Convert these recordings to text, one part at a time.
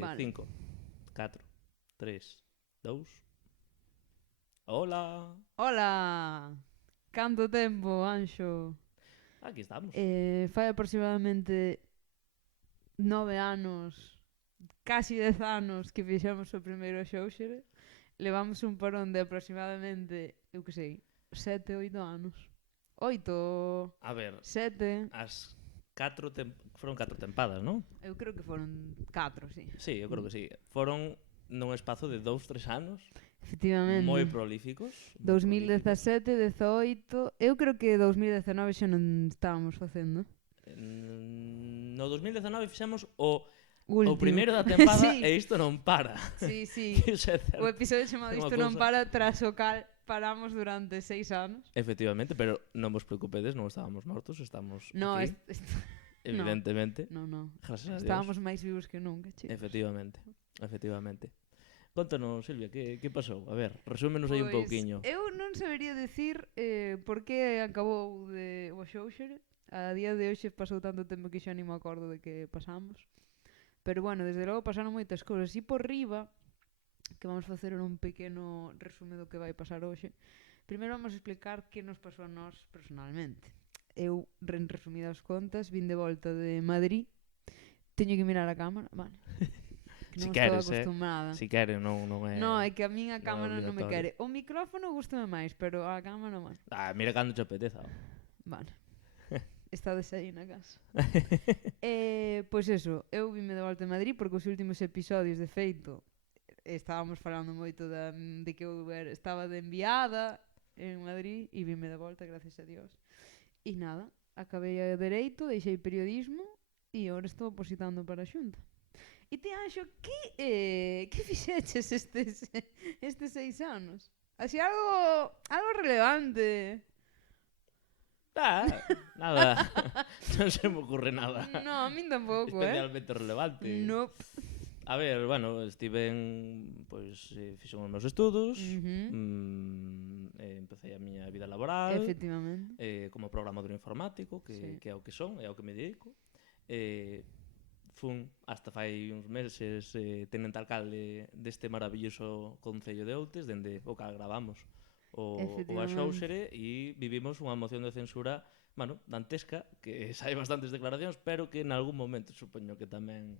Vale. 5, 4, 3, 2. Hola. Hola! Canto tempo, Anxo? Aquí estamos. Fai aproximadamente 9 anos, casi 10 anos que fixemos o primeiro Xóuxere. Levamos un parón de aproximadamente, eu que sei, 7, 8 anos. 8, A ver, 7, as foron 4 tempadas, non? eu creo que foron 4, sí. Sí, eu creo que sí. Foron nun espazo de 2, 3 anos Efectivamente. moi prolíficos. 2017, 18, eu creo que 2019 xa non estábamos facendo. No 2019 fixemos o Último. primeiro da tempada Sí. e isto non para. Sí, sí. Que iso é certo. O episodio chamado É unha Isto non cousa- para, tras o cal paramos durante 6 anos. Efectivamente, pero non vos preocupedes, non estábamos mortos, estamos No, aquí, evidentemente. no. Gracias a Dios. Estábamos máis vivos que nunca, chicos. Efectivamente. Contanos, Silvia, que pasou? A ver, resúmenos aí un Pois, pouquiño. Eu non sabería decir por que acabou o Xóuxere. A día de hoxe pasou tanto tempo que xa nin me acordo de que pasamos. Pero bueno, desde logo pasaron moitas cousas. E por riba, que vamos facer un pequeno resume do que vai pasar hoxe. Primeiro vamos a explicar que nos pasou a nós personalmente. Eu, en resumidas contas, vin de volta de Madrid. Teño que mirar a cámara, vale. Que Si non queres, estou acostumada. Si queres, non é... No, é que a min a cámara non me obligatorio. quere. O micrófono gustame máis, pero a cámara máis. Mira cando te apeteza. Vale. Estades aí na casa. Pois eso, eu vime de volta a Madrid porque os últimos episodios, de feito, estábamos falando moito de que eu estaba de enviada en Madrid e vime de volta, gracias a Dios. E nada, acabei a Dereito, deixei periodismo e agora estou opositando para a Xunta. E te Anxo, que fixeches estes 6 anos? Así algo relevante. Nada. Non se me ocurre nada. No, a min tampouco, Especialmente relevante. Nope. A ver, bueno, estiven, pois, fixen os meus estudos, empecé a miña vida laboral, Efectivamente. como programador informático, Sí. que é o que son, é o que me dedico. Fun hasta fai uns meses tenente alcalde deste maravilloso concello de Outes, dende o cal gravamos o Xóuxere, e vivimos unha moción de censura, bueno, dantesca, que sai bastantes declaracións, pero que en algún momento supoño que tamén,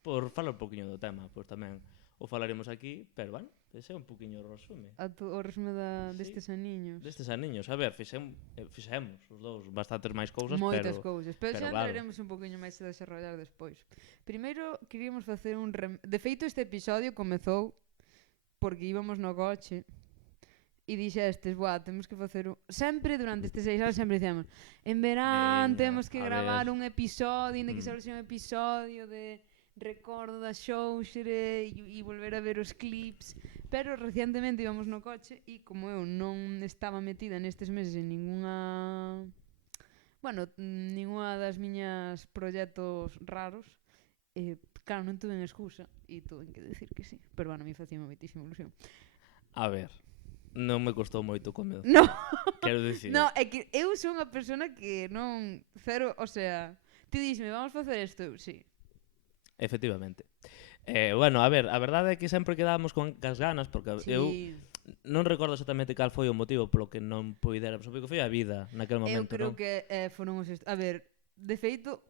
por falar un poquinho do tema, pois tamén o falaremos aquí, pero bueno, ese é un poquinho o resume. O resume destes aniños. Destes aniños, a ver, fixemos os dous bastantes máis cousas, Moitas pero cousas, pero xa claro, entraremos un poquinho máis a desarrollar despois. Primeiro, queríamos facer de feito, este episodio comezou porque íbamos no coche e dixestes, temos que facer sempre durante estes 6 anos sempre dicemos, en verán temos que gravar un episodio, ainda que só sea un episodio de recordo da Xóuxere e volver a ver os clips, pero recientemente íbamos no coche e como eu non estaba metida nestes meses en ninguna das miñas proxectos raros, claro, non tuve excusa e tuve que decir que sí, pero bueno, a mí facía moitísima ilusión. A ver, non me costou moito comezo. No. Quero dicir. No, é que eu sou unha persona que non cero, o sea, ti dísme, vamos facer isto, eu, sí. Efectivamente. Bueno, a ver, a verdade é que sempre quedábamos con as ganas, porque Sí. eu non recordo exactamente cal foi o motivo polo que non puidera, porque foi a vida naquel momento, Eu creo non? que foron os a ver, de feito,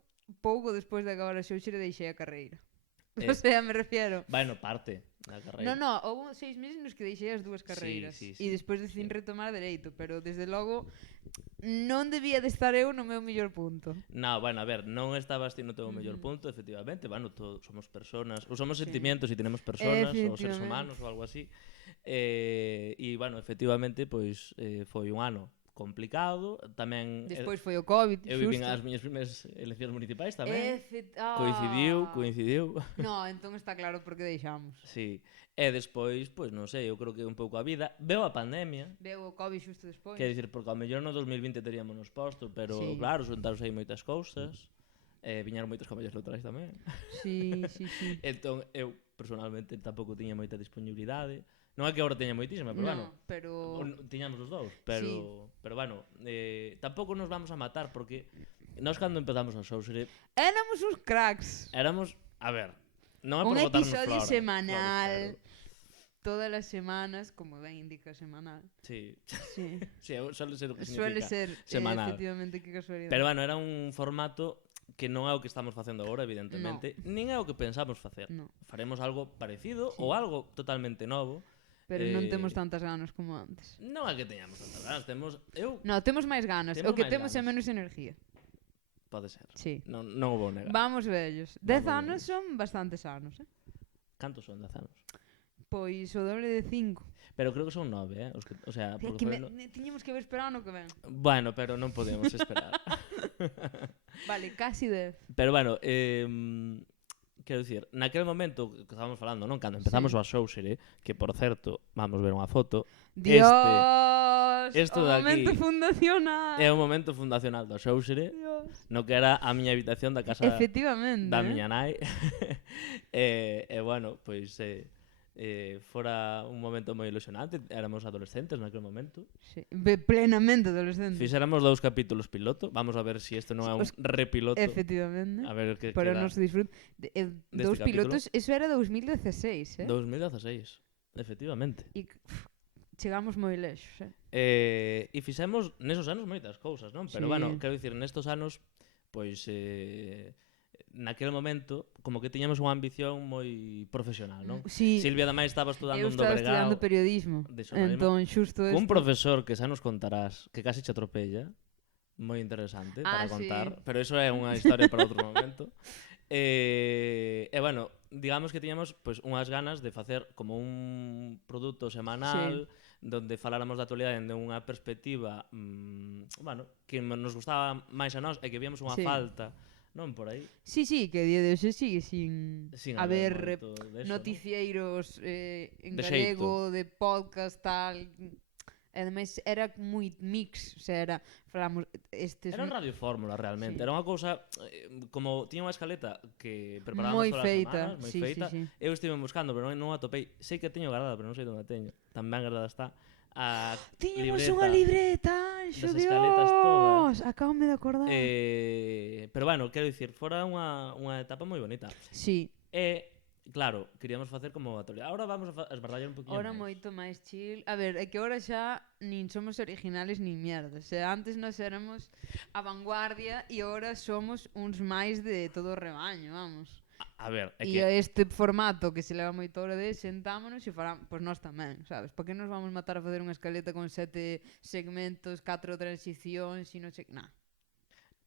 pouco despois de acabar a Xóuxere deixei a carreira. O sea, me refiero. Vai no parte da carreira. No, houve 6 meses nos que deixei as dúas carreiras. Sí. E despois decidín retomar Dereito, pero desde logo non debía de estar eu no meu mellor punto. No, bueno, a ver, non estabas ti no teu mellor punto, efectivamente, bueno, todos somos personas, ou somos sentimientos e tenemos personas, ou seres humanos, ou algo así. E, bueno, efectivamente, pois, foi un ano complicado, tamén... Despois foi o COVID, eu vivín as miñas primeiras eleccións municipais tamén. Coincidiu. No, entón está claro porque deixamos. Sí. E despois, pois non sei, eu creo que un pouco a vida. Veo a pandemia. Veo o COVID xusto despois. Quer dicir, porque ao mellor no 2020 teríamos nos posto, pero claro, xuntaros aí moitas cousas. Viñeron moitos camellos electorais tamén. Sí. Entón, eu personalmente tampouco tiña moita disponibilidade. Non é que agora teña moitísima, pero bueno, tiñamos os dous, pero bueno, tampouco nos vamos a matar porque nós cando empezamos a Xóuxere éramos uns cracks. éramos, a ver, Non é Un por botarnos episodio flores, semanal, pero... todas as semanas, como ben indica semanal. Sí, Sí. sí, suele ser o que Suele significa ser, semanal. efectivamente, que casualidade. Pero bueno, era un formato que non é o que estamos facendo agora, evidentemente, nin é o que pensamos facer. No. Faremos algo parecido Sí. ou algo totalmente novo. Pero non temos tantas ganas como antes. Non é que teñamos tantas ganas, No, temos máis ganas. Temos O que máis temos é ganas. menos energía. Pode ser. Sí. Non o vou negar. Vamos vellos. 10 Vamos anos vellos. son bastantes anos, eh? Cantos son 10 anos? Pois o doble de 5. Pero creo que son 9, Os que, o sea, Que porque foi tiñemos que ver esperar ano que ven. Bueno, pero non podemos esperar. Vale, casi 10. Pero bueno, quero dicir, naquele momento que estábamos falando, non? Cando empezamos Sí. o Axóuxere, que por certo, vamos ver unha foto, Dios, Esto o de momento aquí fundacional. é o momento fundacional do Axóuxere, Dios. no que era a miña habitación da casa Efectivamente. da miña nai. E bueno, pois fora un momento moi ilusionante, éramos adolescentes naquele momento. Sí. Plenamente adolescente. Fixéramos 2 capítulos piloto, vamos a ver si isto non é un repiloto. Efectivamente. A ver que Para queda. o noso disfrute. Dous capítulo. pilotos, eso era 2016, 2016, efectivamente. E chegamos moi lexos, E fixemos nesos anos moitas cousas, non? Pero Sí. bueno, quero dicir, nestos anos, pois naquele momento, como que tiñamos unha ambición moi profesional, non? Sí. Silvia ademais estaba estudando Eu un estaba Dobregao estudiando periodismo. de xornalismo. Entón, xusto Un esto. profesor que xa nos contarás, que casi che atropella, moi interesante para Sí. contar, pero eso é unha historia para outro momento. E bueno, digamos que tiñamos pois unhas ganas de facer como un produto semanal donde faláramos da actualidade dende unha perspectiva bueno, que nos gustaba máis a nós e que víamos unha Sí. falta, non por aí. Sí, que a día de hoxe sigue sin haber moito deso, noticieiros en De galego, de podcast, tal. E ademais era moi mix, o sea, falamos estes Era un Radio Fórmula realmente, Sí. era unha cousa como tiña unha escaleta que preparábamos moi todas as feita, semanas, moi sí, feita. sí. Eu estive buscando, pero non a topei. Sei que a teño guardada, pero non sei onde a teño. Tamén guardada está a Tiñamos libreta unha libreta, anxo, das Dios. escaletas todas. Acábame de acordar. Pero bueno, quero dicir, fora unha etapa moi bonita. Sí. E claro, queríamos facer como actualidade. Ahora vamos a esbardallar un poquinho Ora máis. moito máis chill. A ver, é que ora xa nin somos originales nin mierda. O sea, antes nós éramos a vanguardia e ora somos uns máis de todo o rebaño, vamos. A ver, é E que este formato que se leva moito hora de sentámonos e farán, pois nós tamén, sabes? Por que nos vamos matar a facer unha escaleta con 7 segmentos, 4 transicións e non sei... Nah,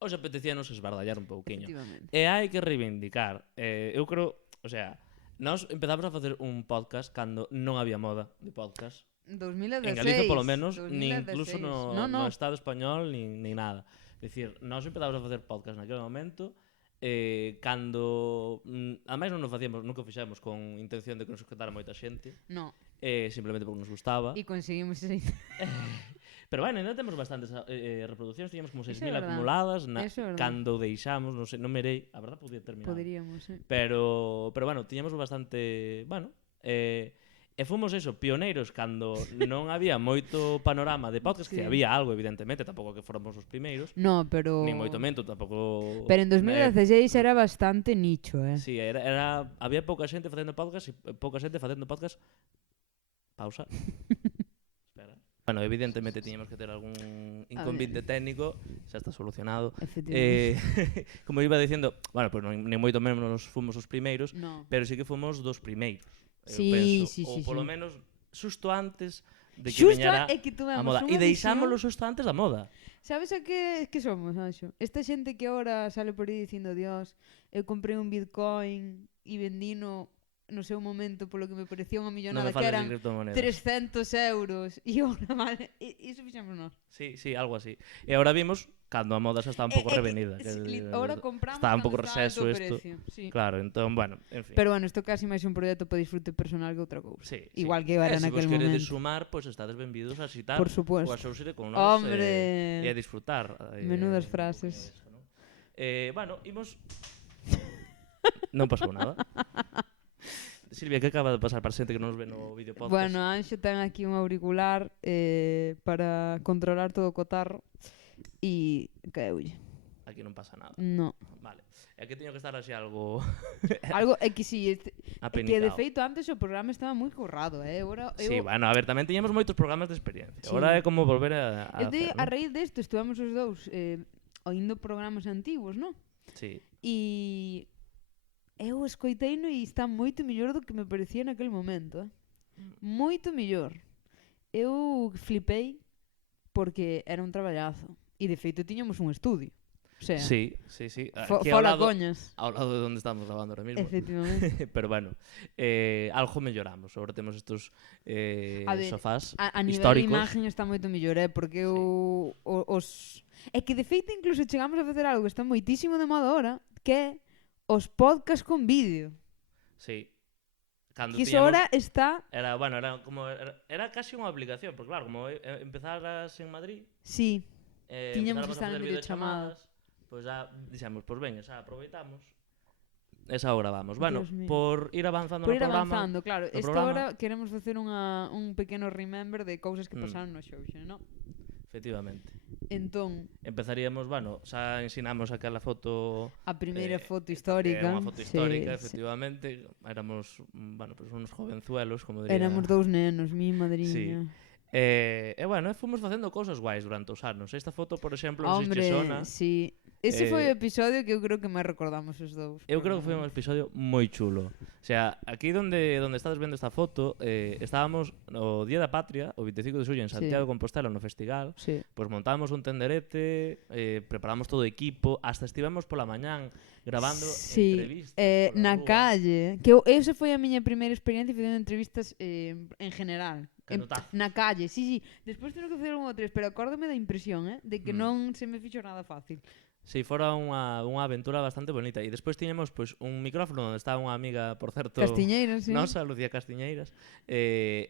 os apetecíanos esbardallar un pouquiño. efectivamente. E hai que reivindicar. Eu creo, o sea, nós empezamos a facer un podcast cando non había moda de podcast. 2016. En Galicia, polo menos, 2016. nin incluso no No. Estado español, nin nada. É dicir, nós empezamos a facer podcast naquele momento cando... ademais non nos facíamos, nunca o fixemos con intención de que nos escutara moita xente, No, simplemente porque nos gustaba. e conseguimos ese... Pero bueno, ainda temos bastantes reproduccións, tiñamos como 6.000 Eso é verdad. acumuladas Eso é verdad. cando deixamos, non sei, non merei, a verdad podía terminar. Poderíamos, Pero bueno, tiñamos bastante, bueno, e fomos eso, pioneiros cando non había moito panorama de podcast, Sí. que había algo evidentemente, tampouco que fóramos os primeiros, No, pero... nin moito mento, tampouco. Pero en 2016 era bastante nicho, Sí, había pouca xente facendo podcast e pouca xente facendo podcast. Pausa. Espera. Bueno, evidentemente tiñamos que ter algún inconveniente técnico, xa está solucionado. Efectivamente. Como iba dicindo, bueno, pues nin moito menos fomos os primeiros, No. pero sí que fomos dos primeiros. Eu Sí, penso, sí, ou sí, polo sí. menos xusto antes de que Xusto veñara é que a tuvemos moda. unha E deixámoslo visión... xusto antes da moda. Sabes a que somos, Anxo? Esta xente que ahora sale por aí dicindo Dios, eu comprei un Bitcoin e vendino no seu momento polo que me parecía unha Non millonada, me que fales eran de criptomonedas. 300 euros e ahora vale, iso fixemos nós. Sí, algo así. E agora vimos cando a moda xa está un pouco revenida. Ahora compramos está un pouco cando está receso alto isto. precio. Sí. Claro, entón, bueno, en fin. Pero bueno, isto casi máis un proxecto para disfrute personal que outra cousa. Sí, Igual que eu era se naquel vos queredes momento. sumar, pois estades benvidos a citar Por supuesto. o a xouxere con nós Hombre. e a disfrutar. Menudas frases. Eso, ¿no? Bueno, imos... non pasou nada. Silvia, que acaba de pasar para xente que non nos ve no vídeo podcast? Bueno, Anxo ten aquí un auricular para controlar todo o cotarro e caeulle. Aquí non pasa nada. No. Vale. É que teño que estar así algo Algo, é que si, que de apenicado. feito antes o programa estaba moi currado, Agora, Sí, bueno, a ver, tamén tiñamos moitos programas de experiencia. Sí. Agora é como volver a a hacer, ¿no? raíz desto estuvamos os dous oindo programas antigos, non? Sí. E eu escoiteino e está moito mellor do que me parecía naquele momento, Moito mellor. Eu flipei porque era un traballazo. E de feito tiñamos un estudio. O sea, Sí. Aquí fora coñas. ao lado de onde estamos grabando ahora mismo. Efectivamente. Pero bueno, algo melloramos. Agora temos estos A ver, sofás a nivel históricos. de imagen está moito mellor, porque os... É que de feito incluso chegamos a facer algo que está moitísimo de moda ahora, que é os podcast con vídeo. Sí. Cando Que iso ahora está... Era casi unha obligación, porque claro, como empezaras en Madrid, Sí, tiñamos que empezáramos a estar en facer videochamadas. Pois já dixemos, pois ben, esa aproveitamos. Esa hora vamos. Bueno, Dios mío. por ir avanzando Por no ir programa. avanzando, claro. no Esta programa. hora queremos facer un pequeno remember de cousas que pasaron no show, xa, non? Efectivamente. Entón, Empezaríamos, bueno, xa ensinamos aquela foto, a primeira foto histórica. unha foto histórica, sí. efectivamente. Éramos, bueno, pues uns jovenzuelos, como diría. Éramos dous nenos, mi madriña. Sí. E bueno, fomos facendo cousas guais durante os anos. Esta foto, por exemplo, non sei se Hombre, che sona. sí. Ese foi o episodio que eu creo que máis recordamos os dous. Eu creo que foi un episodio moi chulo. O sea, aquí donde estades vendo esta foto, estábamos no Día da Patria, o 25 de xullo en Santiago de Compostela, no festival. Sí. Pois montamos un tenderete, preparamos todo o equipo, hasta estivemos pola mañán grabando entrevistas. Na rúa. calle. Que esa foi a miña primeira experiencia facendo entrevistas en general. Na calle, sí. Despois teño que facer un ou tres, pero acórdame da impresión, de que non se me fixo nada fácil. Sí, fora unha aventura bastante bonita. E despois tiñemos pois, un micrófono onde estaba unha amiga, por certo, Castiñeiras, sí. nosa, Lucía Castiñeiras,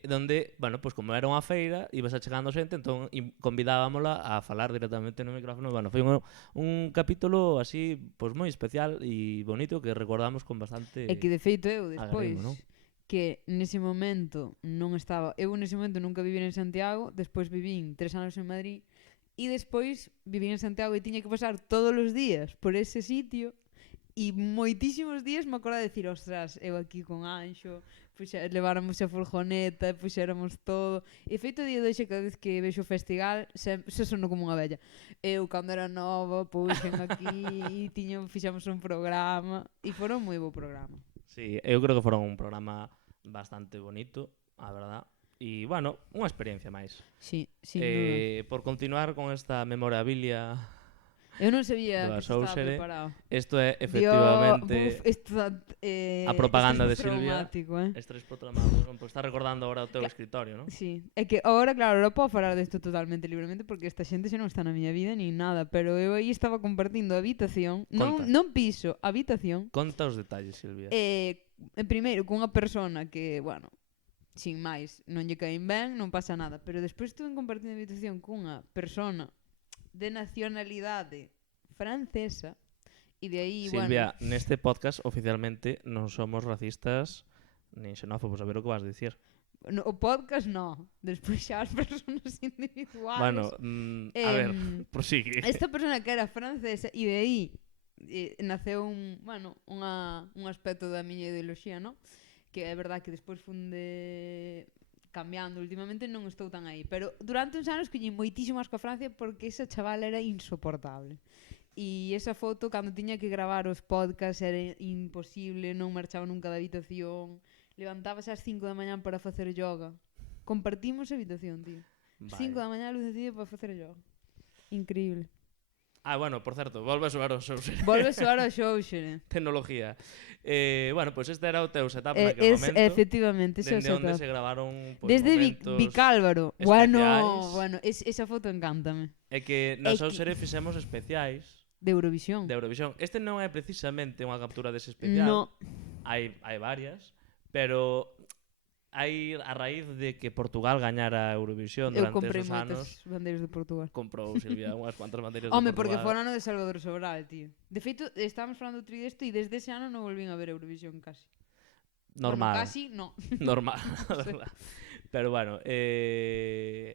donde, bueno, pois como era unha feira, ibas achegando xente, entón convidábamola a falar directamente no micrófono. Bueno, foi un capítulo así, pois moi especial e bonito que recordamos con bastante... É que de feito eu despois, agrimo, ¿no? que nese momento non estaba... Eu nese momento nunca viví en Santiago, despois vivín 3 anos en Madrid, e despois viví en Santiago e tiña que pasar todos os días por ese sitio e moitísimos días me acordo de decir, ostras, eu aquí con Anxo, leváramos a furgoneta, puxéramos todo. E feito o día de hoxe, cada vez que vexo o festival, se sono como unha vella. Eu, cando era nova, puxen aquí e fixamos un programa e foron moi bo programa. Sí, eu creo que foron un programa bastante bonito, a verdad. E, bueno, unha experiencia máis. Sí, sin duda. Por continuar con esta memorabilia eu non sabía do que estaba Axóuxere, preparado. Isto é, efectivamente, a propaganda de Silvia. Estrés postraumático. Pues está recordando agora o teu escritorio, non? Sí, é que agora, claro, non podo falar desto totalmente libremente porque esta xente xa non está na miña vida ni nada, pero eu aí estaba compartindo habitación, non piso, habitación. Conta os detalles, Silvia. Primeiro, cunha persona que, bueno, sin máis, non lle caen ben, non pasa nada, pero despois estuve compartindo habitación cunha persona de nacionalidade francesa e de aí, Silvia, neste podcast oficialmente non somos racistas nin xenófobos, a ver o que vas dicir. No, o podcast no, despois xa as personas individuales. Bueno, a ver, prosigue. Esta persona que era francesa e de aí naceu un aspecto da miña ideoloxía, non? Que é verdad que despois funde cambiando, últimamente non estou tan aí, pero durante uns anos collí moitísimo asco a Francia porque esa chavala era insoportable. E esa foto, cando tiña que gravar os podcasts, era imposible, non marchaba nunca da habitación, levantábase ás 5 da mañá para facer yoga. Compartimos a habitación, tío. 5 da mañá luz de día para facer yoga. Increíble. Bueno, por certo, volve a soar o Xóuxere. Volve a soar o Xóuxere. Tecnología. Bueno, pois este era o teu setup naquele momento. Efectivamente, ese é o setup. Dende onde se gravaron desde momentos Vicálvaro. Bueno, esa foto encántame. É que na Xóuxere fixemos especiais de Eurovisión. Este non é precisamente unha captura dese especial. No. Hai varias, pero hai a raíz de que Portugal gañara a Eurovisión durante esos anos. Eu comprei moitas bandeiras de Portugal. Comprou Silvia unhas cuantas bandeiras de Portugal. Home, porque fora ano de Salvador Sobral, tío. De feito, estábamos falando outro desto e desde ese ano non volvín a ver Eurovisión casi. Normal. Bueno, casi, no. Normal. Pero bueno,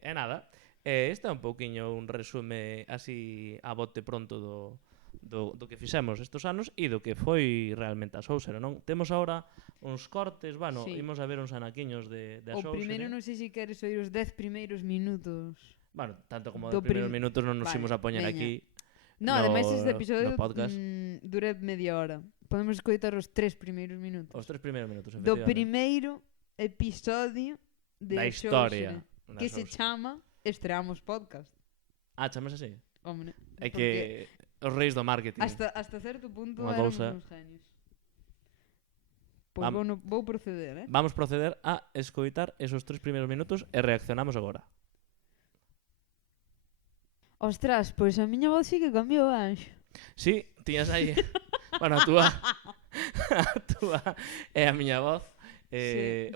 nada. Este é un pouquiño un resume así a bote pronto do que fixemos estes anos e do que foi realmente a Xóuxere, non? Temos agora uns cortes, bueno, Sí. imos a ver uns anaquiños de a O Xóuxere. primeiro non sei se queres oír os 10 primeiros minutos. Bueno, tanto como Do de primeiros prim- minutos non nos Vale, imos a poñer veña. aquí No, no, ademais este episodio no podcast. dura media hora. Podemos escoitar os 3 primeiros minutos. Os 3 primeiros minutos, Do efectivamente. primeiro episodio de Da A historia. Xóuxere, que se chama Estreamos Podcast. Ah, chamas así? Hombre, É que os reis do marketing. hasta certo punto Unha eran cousa- uns genios. Pois vou proceder, Vamos proceder a escoitar esos 3 primeiros minutos e reaccionamos agora. Ostras, pois a miña voz sí que cambiou, Anxo. Sí, tiñas aí. Bueno, a túa é a miña voz.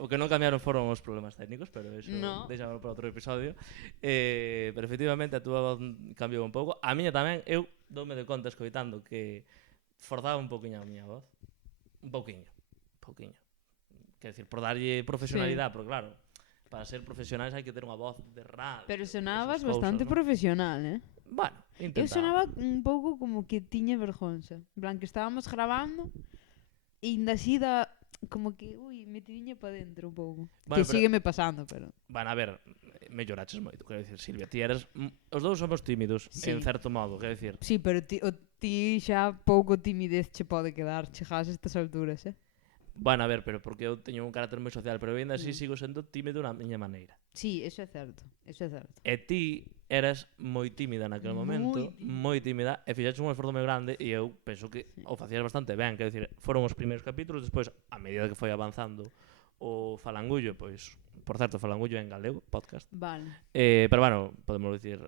O que non cambiaron foron os problemas técnicos, pero eso No. deixámoslo para outro episodio. Pero efectivamente a túa voz cambiou un pouco. A miña tamén, eu doume de conta escoitando que forzaba un pouquiño a miña voz. Un pouquiño. Quer decir, por darlle profesionalidade, porque claro, para ser profesionais hai que ter unha voz de radio. Pero sonabas esas cousas, bastante ¿no? profesional, Bueno, Eu intentaba. sonaba un pouco como que tiña vergonza. En plan, que estábamos grabando e ainda así como que, metidiña pa dentro un pouco. Bueno, Que pero- sígueme pasando, pero... Bueno, a ver, melloraches moito, quero dicir, Silvia, ti eres... Os dous somos tímidos, Sí. en certo modo, quero dicir. Sí, pero ti xa pouco timidez che pode quedar, chegas a estas alturas, Bueno, a ver, pero porque eu teño un carácter moi social, pero eu ainda así Mm. sigo sendo tímido na miña maneira. Sí, eso é certo, E ti eras moi tímida naquel momento, moi tímida, e fixaches un esforzo moi grande, e eu penso que o facías bastante ben, quero dicir, foron os primeiros capítulos, despois, a medida que foi avanzando o Falangullo, pois, por certo, Falangullo é en galego, podcast, Vale. pero bueno, podemos dicir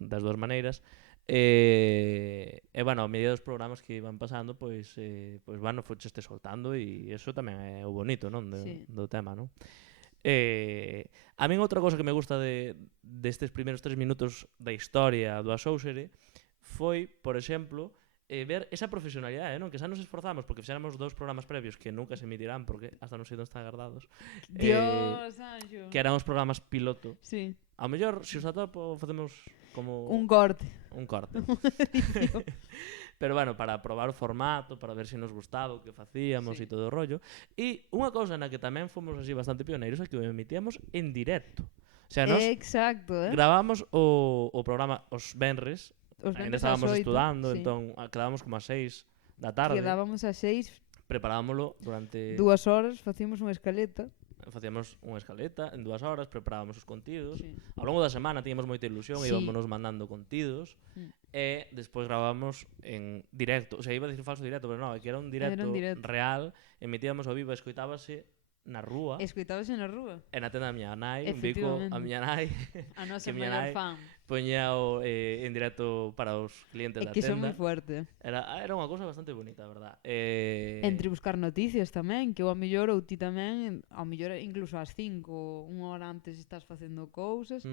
das dúas maneiras. E bueno, a medida dos programas que iban pasando, pois bueno, focheste soltando e eso tamén é o bonito, non, Sí. do tema, non? A min outra cosa que me gusta destes primeiros 3 minutos da historia do A Xóuxere foi, por exemplo, ver esa profesionalidade, non? Que xa nos esforzamos porque fixéramos 2 programas previos que nunca se emitirán porque hasta non sei onde están guardados. Dios, Anxo. Que eran os programas piloto. Sí. Ao mellor, se os atopo, facemos como Un corte. un corte. Pero bueno, para probar o formato, para ver se nos gustaba o que facíamos Sí. e todo o rollo. E unha cousa na que tamén fomos así bastante pioneiros é que o emitíamos en directo. O sea, nos Exacto, gravábamos o programa os venres, Os ainda venres estábamos ás 8, estudando, sí. entón quedábamos como a 6 da tarde, Quedábamos a 6, preparábamoslo durante 2 horas, facíamos unha escaleta. facíamos unha escaleta en 2 horas, preparábamos os contidos. Sí. Ao longo da semana tiñamos moita ilusión, Sí. íbamos mandando contidos Mm. e despois gravábamos en directo. O sea, iba a decir falso directo, pero non, é que era un directo, directo. real, emitíamos ao vivo, escoitábase na rúa, Escoitábase na rúa. e na tenda da miña nai, un bico a miña nai, A nosa Que miña maior nai fan. poñao en directo para os clientes É da que son tenda. moi fuerte. Era unha cousa bastante bonita, a verdad. Entre buscar noticias tamén, que eu a mellor ou ti tamén, ao mellor incluso ás 5, unha hora antes estás facendo cousas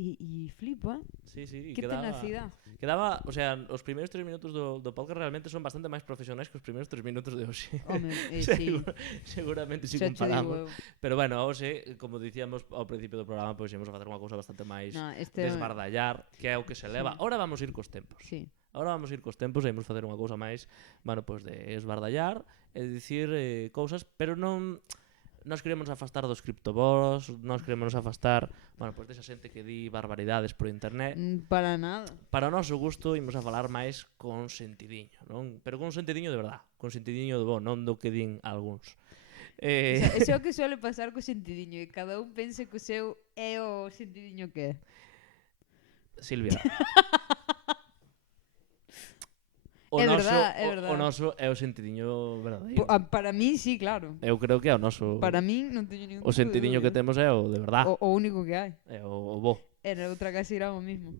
e flipa, Sí, sí, e que tenacidade. quedaba, o sea, os primeiros 3 minutos do podcast realmente son bastante máis profesionais que os primeiros 3 minutos de hoxe. Home, sí. Seguramente si Xa cho digo comparamos. eu. Pero bueno, hoxe, como dicíamos ao principio do programa, pois imos a facer unha cousa bastante máis No, este desbardallar, que é o que se leva. Sí. Ahora vamos a ir cos tempos. Sí. Ahora vamos a ir cos tempos e imos facer unha cousa máis, bueno, pois de esbardallar e dicir cousas, pero non nos queremos afastar dos criptoboros, nos queremos afastar, bueno, pois desa xente que di barbaridades por internet. Para nada. Para o noso gusto imos a falar máis con sentidiño, non? Pero con sentidiño de verdad, con sentidiño de bo, non do que din algúns. O sea, eso é o que suele pasar co sentidiño, e cada un pense que o seu é o sentidiño que é. Silvia. É verdad, é o verdad. noso é o sentidiño verdadeiro. Para mí, sí, claro. Eu creo que é o noso. Para min non teño ningún O sentidiño que temos é o de verdad. O único que hai. É o bo. Era outra casi era o mismo.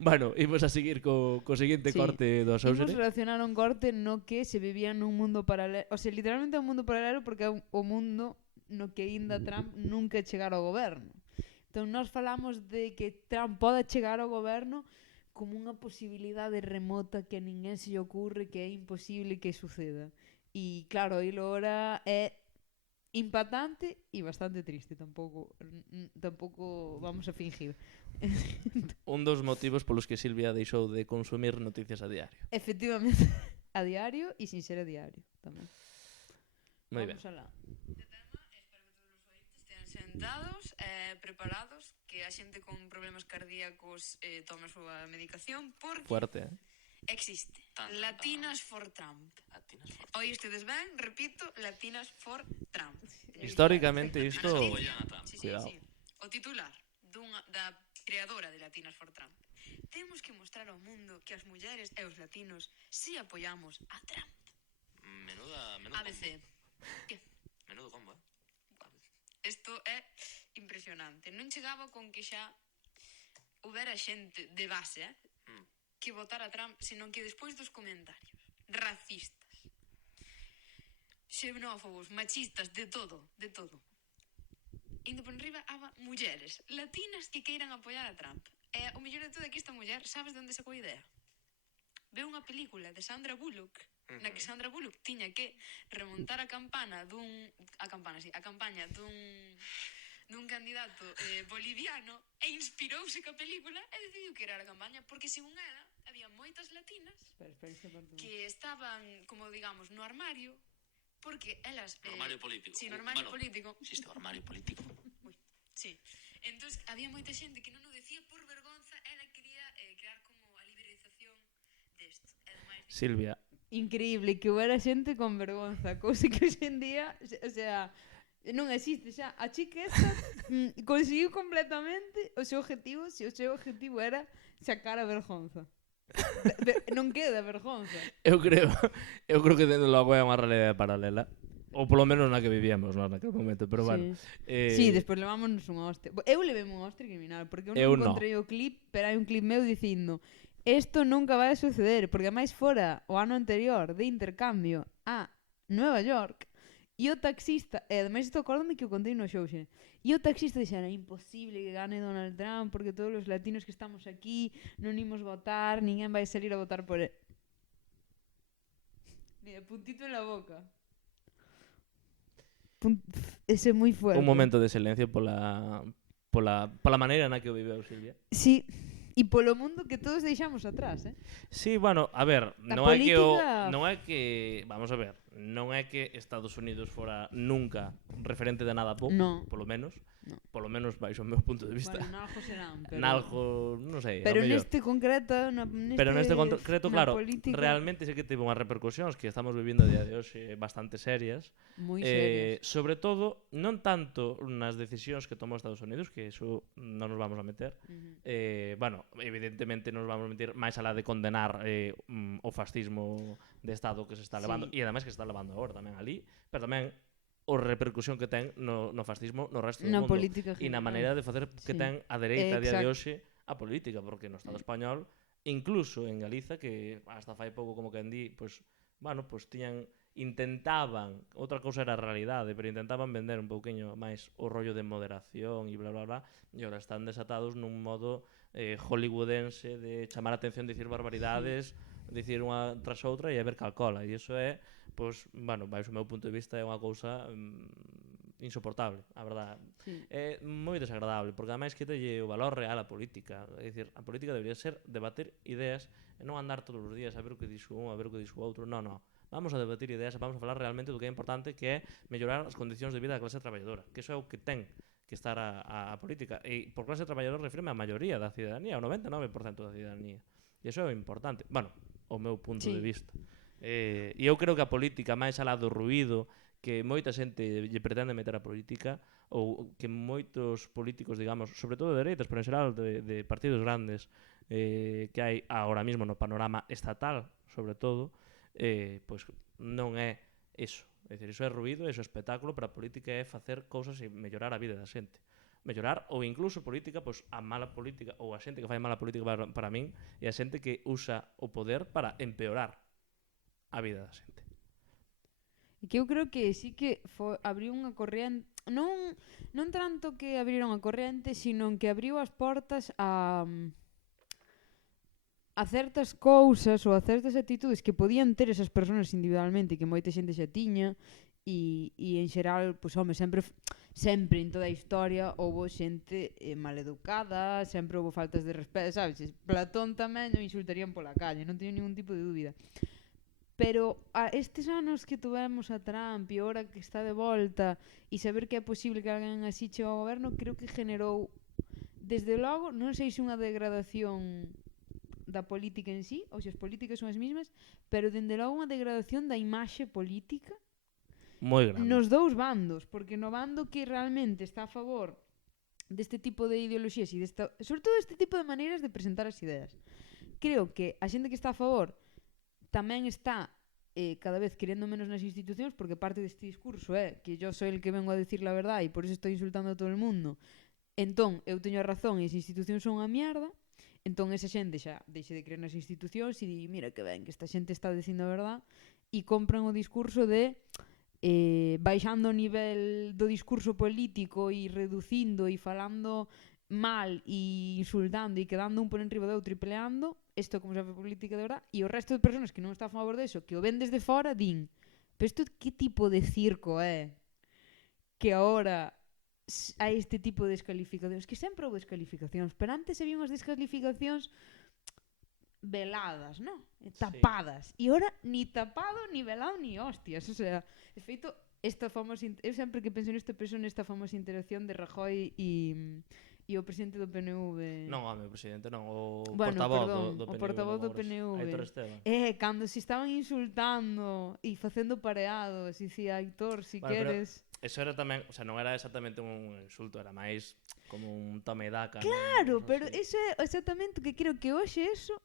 Bueno, imos a seguir co seguinte Sí. corte do Imos Xóuxere. relacionar un corte no que se vivía nun mundo paralelo. O sea, literalmente un mundo paralelo porque é o mundo no que aínda Trump nunca chegara ao goberno. Entón, nós falamos de que Trump poda chegar ao goberno como unha posibilidade remota que a ninguén se lle ocurre, que é imposible que suceda. E claro, aí agora é impactante e bastante triste, tampouco vamos a fingir. Un dos motivos polos que Silvia deixou de consumir noticias a diario. Efectivamente, a diario e sin ser a diario tamén. Moi ben. Vamos alá. Sentados e preparados, que a xente con problemas cardíacos tome a súa medicación, porque Fuerte, existe Latinas for Trump. Oístedes ben? Repito, Latinas for Trump. Históricamente isto... Sí, Cuidado. sí. O titular da creadora de Latinas for Trump: temos que mostrar ao mundo que as mulleres e os latinos si apoiamos a Trump. Menudo ABC. Que? Menudo combo, Isto é impresionante. Non chegaba con que xa houbera xente de base que votara a Trump, senón que despois dos comentarios racistas, xenófobos, machistas, de todo, indo por enriba aba mulleres latinas que queiran apoiar a Trump. E o mellor de todo é que esta muller, sabes de onde sacou a idea? Veu unha película de Sandra Bullock, na que Sandra Bullock tiña que remontar a campaña dun candidato boliviano, e inspirouse ca película e decidiu crear a campaña, porque según ela había moitas latinas que estaban, como digamos, no armario, porque elas... No armario político. Sí, no armario político. Existe o armario político. Sí. Entón, había moita xente que non o decía por vergonza, ela quería crear como a liberalización desto. Silvia, Increíble que houbera xente con vergonza, cousa que hoxe en día, o sea, non existe xa. A chica esta conseguiu completamente o seu objetivo, se o seu objetivo era sacar a vergonza. Non queda vergonza. eu creo que dentro logo é unha realidade paralela. Ou polo menos na que vivíamos, non, naquele momento, pero bueno. Sí, despois levámonos unha hostia. Eu levei unha hostia criminal, porque eu non encontrei o clip, pero hai un clip meu dicindo: esto nunca vai a suceder, porque ademais fora o ano anterior de intercambio a Nueva York, e o taxista, e ademais isto acórdame que o contei no show, xe, e o taxista dixera: é imposible que gane Donald Trump, porque todos os latinos que estamos aquí non imos votar, ninguén vai salir a votar por ele. Mira, puntito en la boca. Ese é moi fuerte. Un momento de silencio pola maneira na que o viveu Silvia. Sí, e polo mundo que todos deixamos atrás, Sí, bueno, a ver, non é que, vamos a ver, non é que Estados Unidos fora nunca referente de nada pouco, no. Polo menos baixo o meu punto de vista. Bueno, nalgo serán, pero... Nalgo, non sei, pero neste concreto, neste concreto, claro, política... realmente sei que teve unhas repercusións que estamos vivindo a día de hoxe bastante serias. Moi serias. Sobre todo, non tanto nas decisións que tomou Estados Unidos, que iso non nos vamos a meter. Bueno, evidentemente nos vamos a meter máis alá de condenar o fascismo de Estado que se está levando, e ademais que se está levando agora tamén ali, pero tamén a repercusión que ten no fascismo no resto do mundo e na maneira de facer que ten a dereita a día de hoxe a política, porque no Estado español, incluso en Galiza, que hasta fai pouco como que di, pues, bueno, pues intentaban, outra cousa era a realidade, pero intentaban vender un pouquiño máis o rollo de moderación e bla bla bla, e agora están desatados nun modo hollywoodense de chamar a atención, dicir barbaridades, dicir unha tras outra e a ver calcola, e iso é, pois, bueno, baixo o meu punto de vista é unha cousa insoportable, a verdade. É moi desagradable, porque ademais quitalle o valor real á política. É dicir, a política debería ser debater ideas e non andar todos os días a ver o que dixo un, a ver o que dixo o outro. Non. Vamos a debatir ideas e vamos a falar realmente do que é importante, que é mellorar as condicións de vida da clase traballadora, que iso é o que ten que estar a política. E por clase traballadora refirme a maioría da cidadanía, o 99% da cidadanía. E iso é importante. Bueno, o meu punto de vista. E eu creo que a política, máis alá do ruído que moita xente lle pretende meter a política, ou que moitos políticos, digamos, sobre todo de dereitas, pero en xeral de partidos grandes que hai agora mesmo no panorama estatal, sobre todo, pois non é iso. É dicir, iso é ruído, iso é espectáculo, pero a política é facer cousas e mellorar a vida da xente. Mellorar, ou incluso política, pois a mala política, ou a xente que fai mala política para min, e a xente que usa o poder para empeorar a vida da xente. E que eu creo que sí que abriu unha corrente, non tanto que abriron a corrente, sino que abriu as portas a certas cousas ou a certas actitudes que podían ter esas persoas individualmente, que moita xente xa tiña, e en xeral, pois, home, sempre en toda a historia houbo xente maleducada, sempre houbo faltas de respeto, sabes? Platón tamén o insultarían pola calle, non teño ningún tipo de dúbida. Pero estes anos que tuvemos a Trump e ahora que está de volta e saber que é posible que alguén así chegue ao goberno, creo que generou, desde logo, non sei se unha degradación da política en sí, ou se as políticas son as mismas, pero dende logo unha degradación da imaxe política moi grande. nos dous bandos, porque no bando que realmente está a favor deste tipo de ideoloxías e sobre todo este tipo de maneiras de presentar as ideas, creo que a xente que está a favor tamén está cada vez querendo menos nas institucións, porque parte deste discurso é que yo soy el que vengo a decir la verdad e por eso estoy insultando a todo el mundo, entón eu teño a razón e as institucións son unha mierda. Entón esa xente xa deixe de creer nas institucións e di, mira que ben, que esta xente está dicindo a verdad, e compran o discurso de baixando o nivel do discurso político e reducindo e falando mal e insultando e quedando un por enriba de outro e peleando, isto como se fai política de verdad, e o resto de personas que non está a favor deso, que o ven desde fora, din, pero isto que tipo de circo é que agora hai este tipo de descalificacións, que sempre houve descalificacións, pero antes había unhas descalificacións veladas, non? Tapadas. E ahora ni tapado, ni velado, ni hostias. O sea, de feito, esta famosa eu sempre que penso nesta persona, nesta famosa interacción de Rajoy e o presidente do PNV. Non, home, o presidente non, o bueno, portavoz perdón, do PNV. O portavoz do PNV. Aitor Esteban. Cando se estaban insultando e facendo pareados, e dicía, Aitor, si queres... Eso era tamén, o sea, non era exactamente un insulto, era máis como un tome e daca. Claro, pero eso é exactamente o que creo que hoxe eso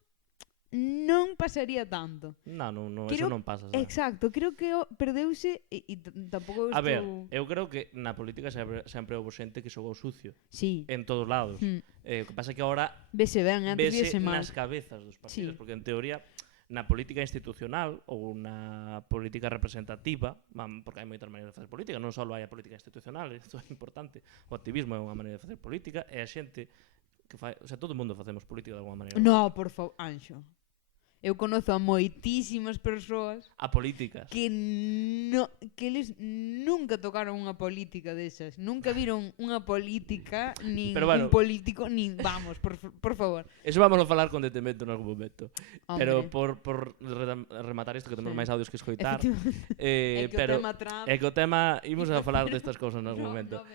non pasaría tanto. Non, eso non pasa. Sabe? Exacto, creo que perdeuse e tampouco estou... A ver, eu creo que na política sempre houve xente que xogou sucio. Sí. En todos lados. O que pasa é que agora vese ben, antes vese mal nas cabezas dos partidos, sí. Porque en teoría na política institucional ou na política representativa, porque hai moitas maneiras de facer política, non só hai a política institucional, isto é importante. O activismo é unha maneira de facer política, e a xente que fai, o sea, todo o mundo facemos política de alguma maneira. No, por favor, Anxo. Eu conozo a moitísimas persoas a políticas que eles nunca tocaron unha política desas, nunca viron unha política nin un político, nin vamos, por favor. Eso vamos a falar con detemento en algún momento. Hombre. Pero por rematar isto que temos máis audios que escoitar, pero é que o tema imos a falar destas cousas en algún momento.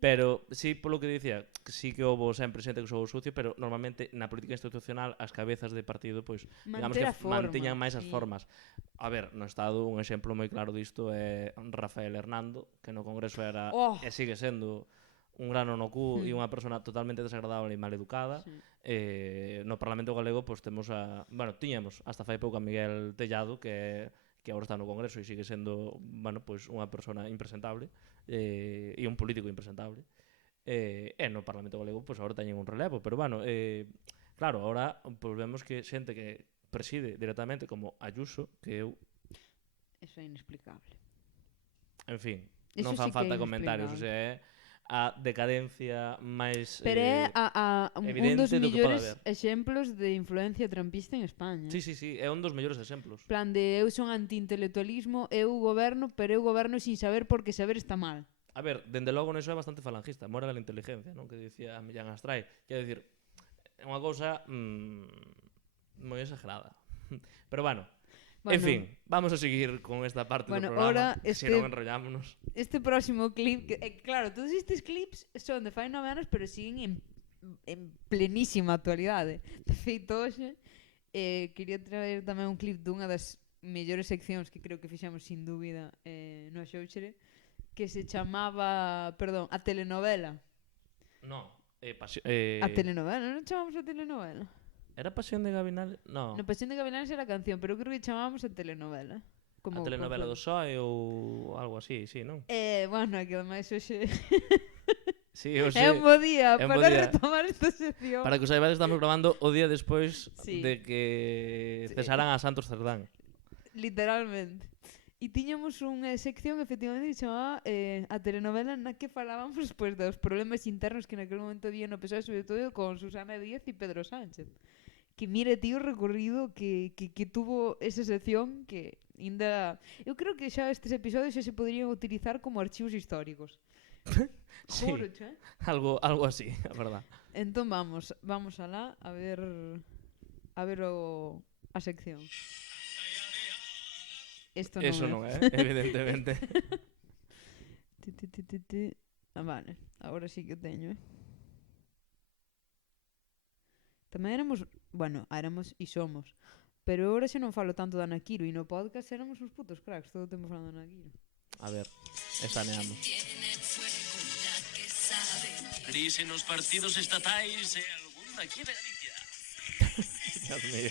Pero sí, polo que dicía, que sí que houve sempre xente que xogou sucio, pero normalmente na política institucional as cabezas de partido, pois, digamos que mantiñan máis as formas. A ver, no Estado un exemplo moi claro disto é Rafael Hernando, que no Congreso era e sigue sendo un grano no cu e unha persona totalmente desagradable e maleducada. No Parlamento Galego pois temos tiñamos hasta fai pouco a Miguel Tellado, que agora está no Congreso e sigue sendo, pois unha persona impresentable. E un político impresentable, e no Parlamento Galego pois agora teñen un relevo, pero claro, agora pois vemos que xente que preside directamente como Ayuso, que eu eso é inexplicable. En fin, non fan falta comentarios, o sea, é a decadencia máis pero é un dos mellores exemplos de influencia trampista en España. Sí, é un dos mellores exemplos. Plan de eu son anti-intelectualismo, eu goberno, pero eu goberno sin saber porque saber está mal. A ver, dende logo neso é bastante falangista, mora da inteligencia, non? Que dicía Millán Astray, quero dicir, é unha cousa moi exagerada. Pero bueno, en fin, vamos a seguir con esta parte do programa, se non enrollámonos. Este próximo clip, claro, todos estes clips son de fai 9 anos, pero siguen en plenísima actualidade. De feito, hoxe, quería traer tamén un clip dunha das mellores seccións que creo que fixamos sin dúbida no Xouxere, que se chamaba, a telenovela. No, a telenovela, non chamamos a telenovela? Era Pasión de Gavilanes? No. No, Pasión de Gavilanes era a canción, pero creo que chamábamos a telenovela. A telenovela do PSOE ou algo así, sí, non? Bueno, que ademais hoxe... Sí, hoxe... É un bo día para retomar esta sección. Para que os saibades, estamos grabando o día despois de que cesaran a Santos Cerdán. Literalmente. E tiñamos unha sección, efectivamente, que chamaba a telenovela na que falábamos pois, dos problemas internos que naquele momento había no PSOE, sobre todo con Susana Díaz e Pedro Sánchez. Que mire, tío, recorrido que tuvo esa sección que Eu creo que xa estes episodios xa se poderían utilizar como archivos históricos. Sí, Juro, che. algo así, a verdad. Entón vamos alá a ver a sección. Isto Eso non é, evidentemente. Vale, agora sí que o teño, Tamén éramos e somos. Pero agora xa non falo tanto da Nakiro e no podcast éramos uns putos cracks, todo o tempo falando da Nakiro. A ver, estaneamos. Crise nos partidos estatais e algún daqui de Galicia. Dios mío.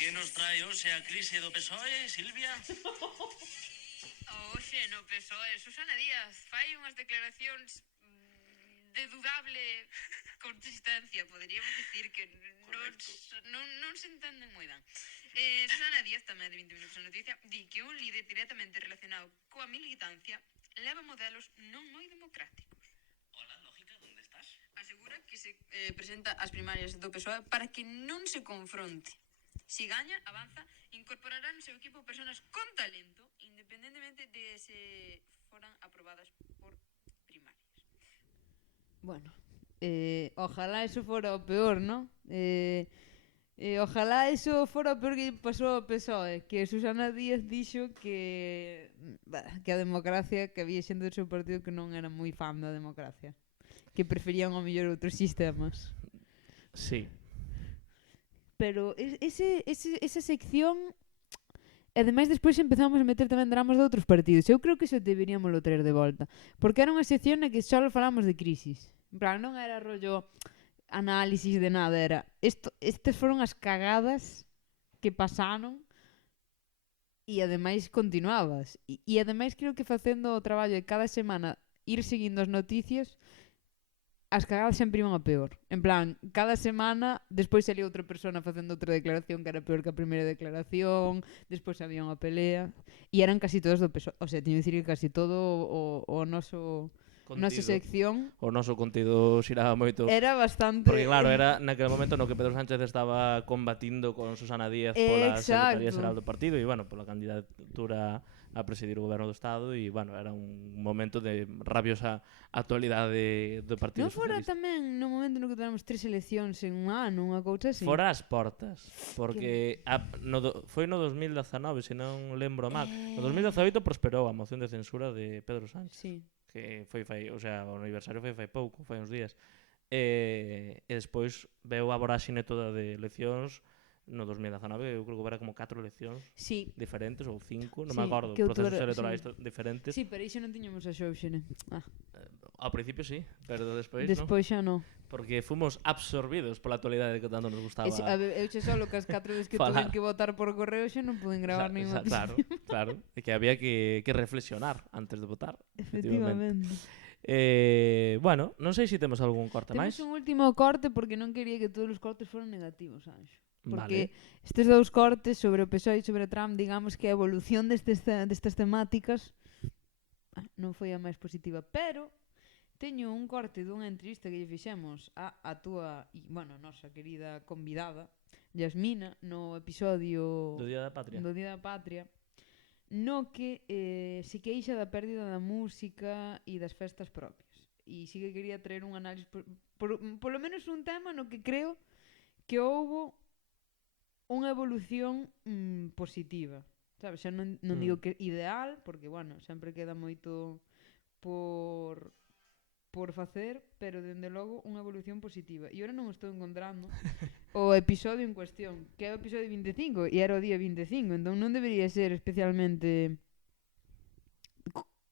Que nos trae hoxe a crise do PSOE, Silvia? Oxe, no PSOE, Susana Díaz fai unhas declaracións de dudable consistencia, poderíamos dicir que non se entenden moi ben. Susana Díaz, tamén de 20 minutos de noticia, di que un líder directamente relacionado coa militancia leva modelos non moi democráticos. Hola, lógica, onde estás? Asegura que se presenta ás primarias do PSOE para que non se confronte. Si gaña, avanza, incorporará no seu equipo personas con talento, independentemente de se foran aprobadas por primarias. Bueno, ojalá eso fora o peor, ¿no? Ojalá eso fora o peor que pasou ao PSOE, que Susana Díaz dixo que a democracia, que había xente do seu partido que non era moi fan da democracia, que preferían ao mellor outros sistemas. Sí. Pero esa sección, ademais despois empezamos a meter tamén dramas de outros partidos. Eu creo que eso deberíamos lo traer de volta, porque era unha sección na que só falamos de crisis. En plan, non era rollo análisis de nada, era estas foron as cagadas que pasaron e ademais continuabas. E ademais creo que facendo o traballo de cada semana ir seguindo as noticias, as cagadas sempre iban a peor. En plan, cada semana despois salía outra persona facendo outra declaración que era peor que a primeira declaración, despois había unha pelea e eran casi todos do PSOE. O sea, teño que dicir que casi todo o noso nosa sección, o noso contido xiraba moito. Era bastante... Porque claro, era naquele momento no que Pedro Sánchez estaba combatindo con Susana Díaz pola Secretaría Xeral do partido e, bueno, pola candidatura a presidir o goberno do Estado e, bueno, era un momento de rabiosa actualidade do Partido Non fora Socialista. tamén no momento no que tivemos 3 eleccións en un ano, unha cousa así? Fora as portas, porque foi no 2019, se non lembro mal. No 2018 prosperou a moción de censura de Pedro Sánchez. Sí. Que foi o sea, o aniversario foi fai pouco, foi uns días. E despois veu a voráxine toda de eleccións no 2019, eu creo que era como 4 eleccións diferentes ou 5, non me acordo, procesos electorais diferentes. Sí, pero iso non tiñamos a Xóuxene. Ao principio sí, pero despois xa non. Porque fomos absorbidos pola actualidade que tanto nos gustaba. Eu che solo que as 4 veces que tuve que votar por correo xa non puden gravar ningún. Claro, e que había que reflexionar antes de votar. Efectivamente. Bueno, non sei se temos algún corte máis. Temos un último corte porque non quería que todos os cortes foran negativos, Anxo. Porque vale. Estes dous cortes sobre o PSOE e sobre Trump, digamos que a evolución destas temáticas non foi a máis positiva, pero teño un corte dunha entrevista que lle fixemos a túa, bueno, nosa querida convidada, Yasmina, no episodio do Día da Patria, no que se queixa da pérdida da música e das festas propias. E sí que quería traer un análisis, polo menos un tema no que creo que houbo unha evolución positiva. Sabes, xa non digo que ideal, porque, bueno, sempre queda moito por facer, pero, dende logo, unha evolución positiva. E agora non estou encontrando o episodio en cuestión, que é o episodio 25, e era o día 25, entón non debería ser especialmente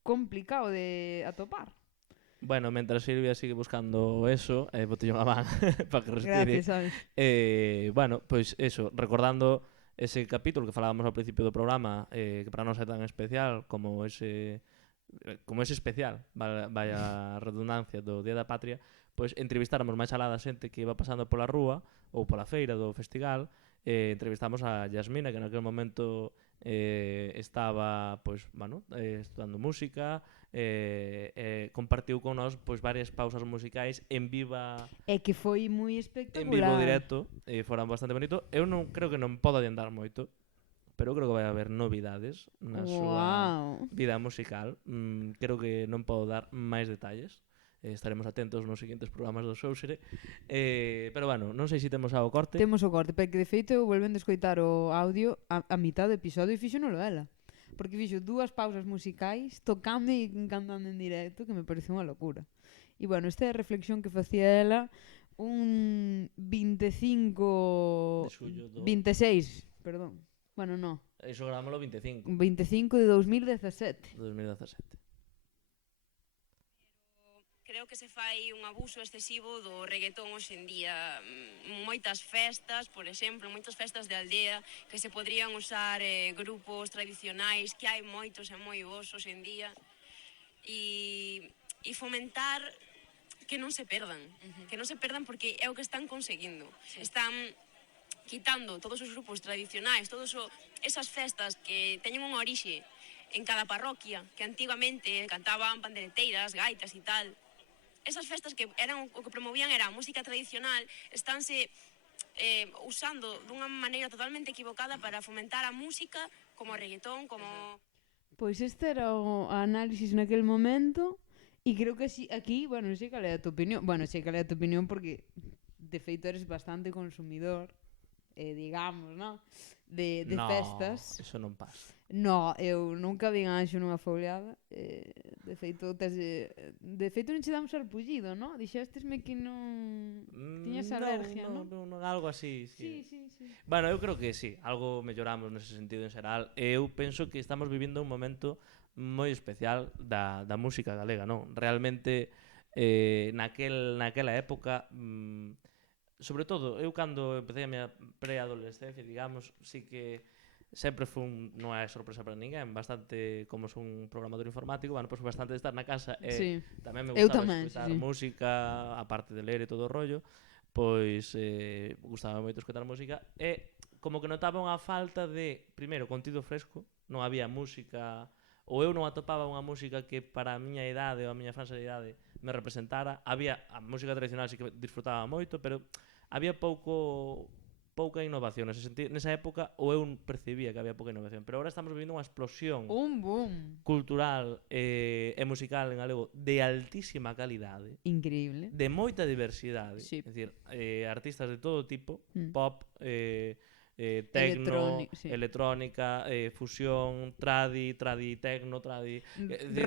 complicado de atopar. Bueno, mentras Silvia sigue buscando eso, botellón a man para que respire. Gracias, sabes. Bueno, pois eso, recordando ese capítulo que falábamos ao principio do programa, que para nós é tan especial como ese especial, vaya redundancia, do Día da Patria, pois entrevistáramos máis alá da xente que iba pasando pola rúa ou pola feira do festival, entrevistamos a Yasmina, que naquele momento estaba estudando música, compartiu con nós varias pausas musicais en viva, É que foi moi en vivo espectacular. directo, foran bastante bonito. Eu non creo que non podo adiantar moito, pero creo que vai haber novidades na súa Wow. vida musical. Creo que non podo dar máis detalles. Estaremos atentos nos seguintes programas do Xouxere. Pero bueno, non sei se temos ao corte. Temos o corte, porque de feito eu volvendo a escoitar o audio a mitad do episodio e fixo nolo ela. Porque fixo 2 pausas musicais tocando e cantando en directo, que me pareceu unha locura. E bueno, esta é a reflexión que facía ela un 25... De xullo do... 26, perdón. Bueno, no. Iso gravámoslo 25, 25 de 2017. 2017. Creo que se fai un abuso excesivo do reggaetón hoxe en día. Moitas festas, por exemplo, moitas festas de aldea que se podrían usar grupos tradicionais, que hai moitos e moi bons hoxe en día, e fomentar que non se perdan, que non se perdan porque é o que están conseguindo. Están quitando todos os grupos tradicionais, esas festas que teñen unha orixe en cada parroquia, que antigamente cantaban pandereteiras, gaitas e tal. Esas festas que eran o que promovían era a música tradicional, estánse usando dunha maneira totalmente equivocada para fomentar a música como o reggaetón, como... Pois este era o análisis naquel momento e creo que aquí, bueno, non sei cal é a tua opinión. Bueno, sei cal é a tua opinión porque de feito eres bastante consumidor, digamos, ¿no? De festas. No, eso non pasa. No, eu nunca vi Anxo nunha foliada. De feito, non che damos arpullido, no? Dixéstesme que non tiñas alergia, non? Non, algo así, sí. Sí. Bueno, eu creo que sí, algo melloramos nese sentido en xeral. Eu penso que estamos vivindo un momento moi especial da música galega, non? Realmente, naquela época, sobre todo, eu cando empecé a miña preadolescencia, digamos, sí que sempre non é sorpresa para ninguén, bastante, como son un programador informático, bueno, pois bastante de estar na casa e tamén me gustaba escutar música, aparte de ler e todo o rollo, pois gustaba moito escutar música e como que notaba unha falta de, primeiro, contido fresco, non había música, ou eu non atopaba unha música que para a miña idade ou a miña franxa de idade me representara. Había a música tradicional, sí que disfrutaba moito, pero había pouca innovación nesa época, ou eu percibía que había pouca innovación, pero agora estamos vivindo unha explosión cultural e musical en galego de altísima calidade, increíble, de moita diversidade, sí. É dicir, artistas de todo tipo, pop, tecno, electrónica, fusión, tradi, tecno,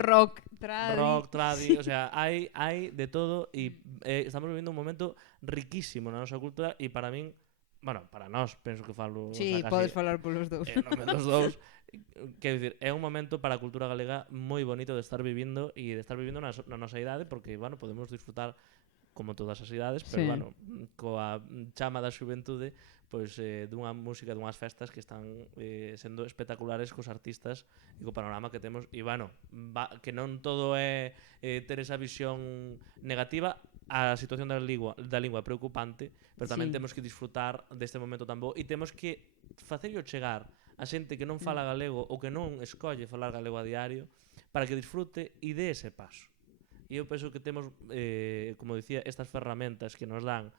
rock, tradi, o sea, hai de todo e estamos vivindo un momento riquísimo na nosa cultura e para min, bueno, para nós, penso que falo... Sí, podes falar polos dous. Nome dos dous. Quero dicir, é un momento para a cultura galega moi bonito de estar vivindo e de estar vivindo na nosa idade, porque, bueno, podemos disfrutar como todas as idades, pero, bueno, coa chama da xuventude, pois, dunha música, dunhas festas que están sendo espectaculares cos artistas e co panorama que temos. E, bueno, que non todo é ter esa visión negativa. A situación da lingua é preocupante, pero tamén temos que disfrutar deste momento tan bo e temos que facerlo chegar a xente que non fala galego ou que non escolle falar galego a diario para que disfrute e dé ese paso. E eu penso que temos, como dicía, estas ferramentas que nos dan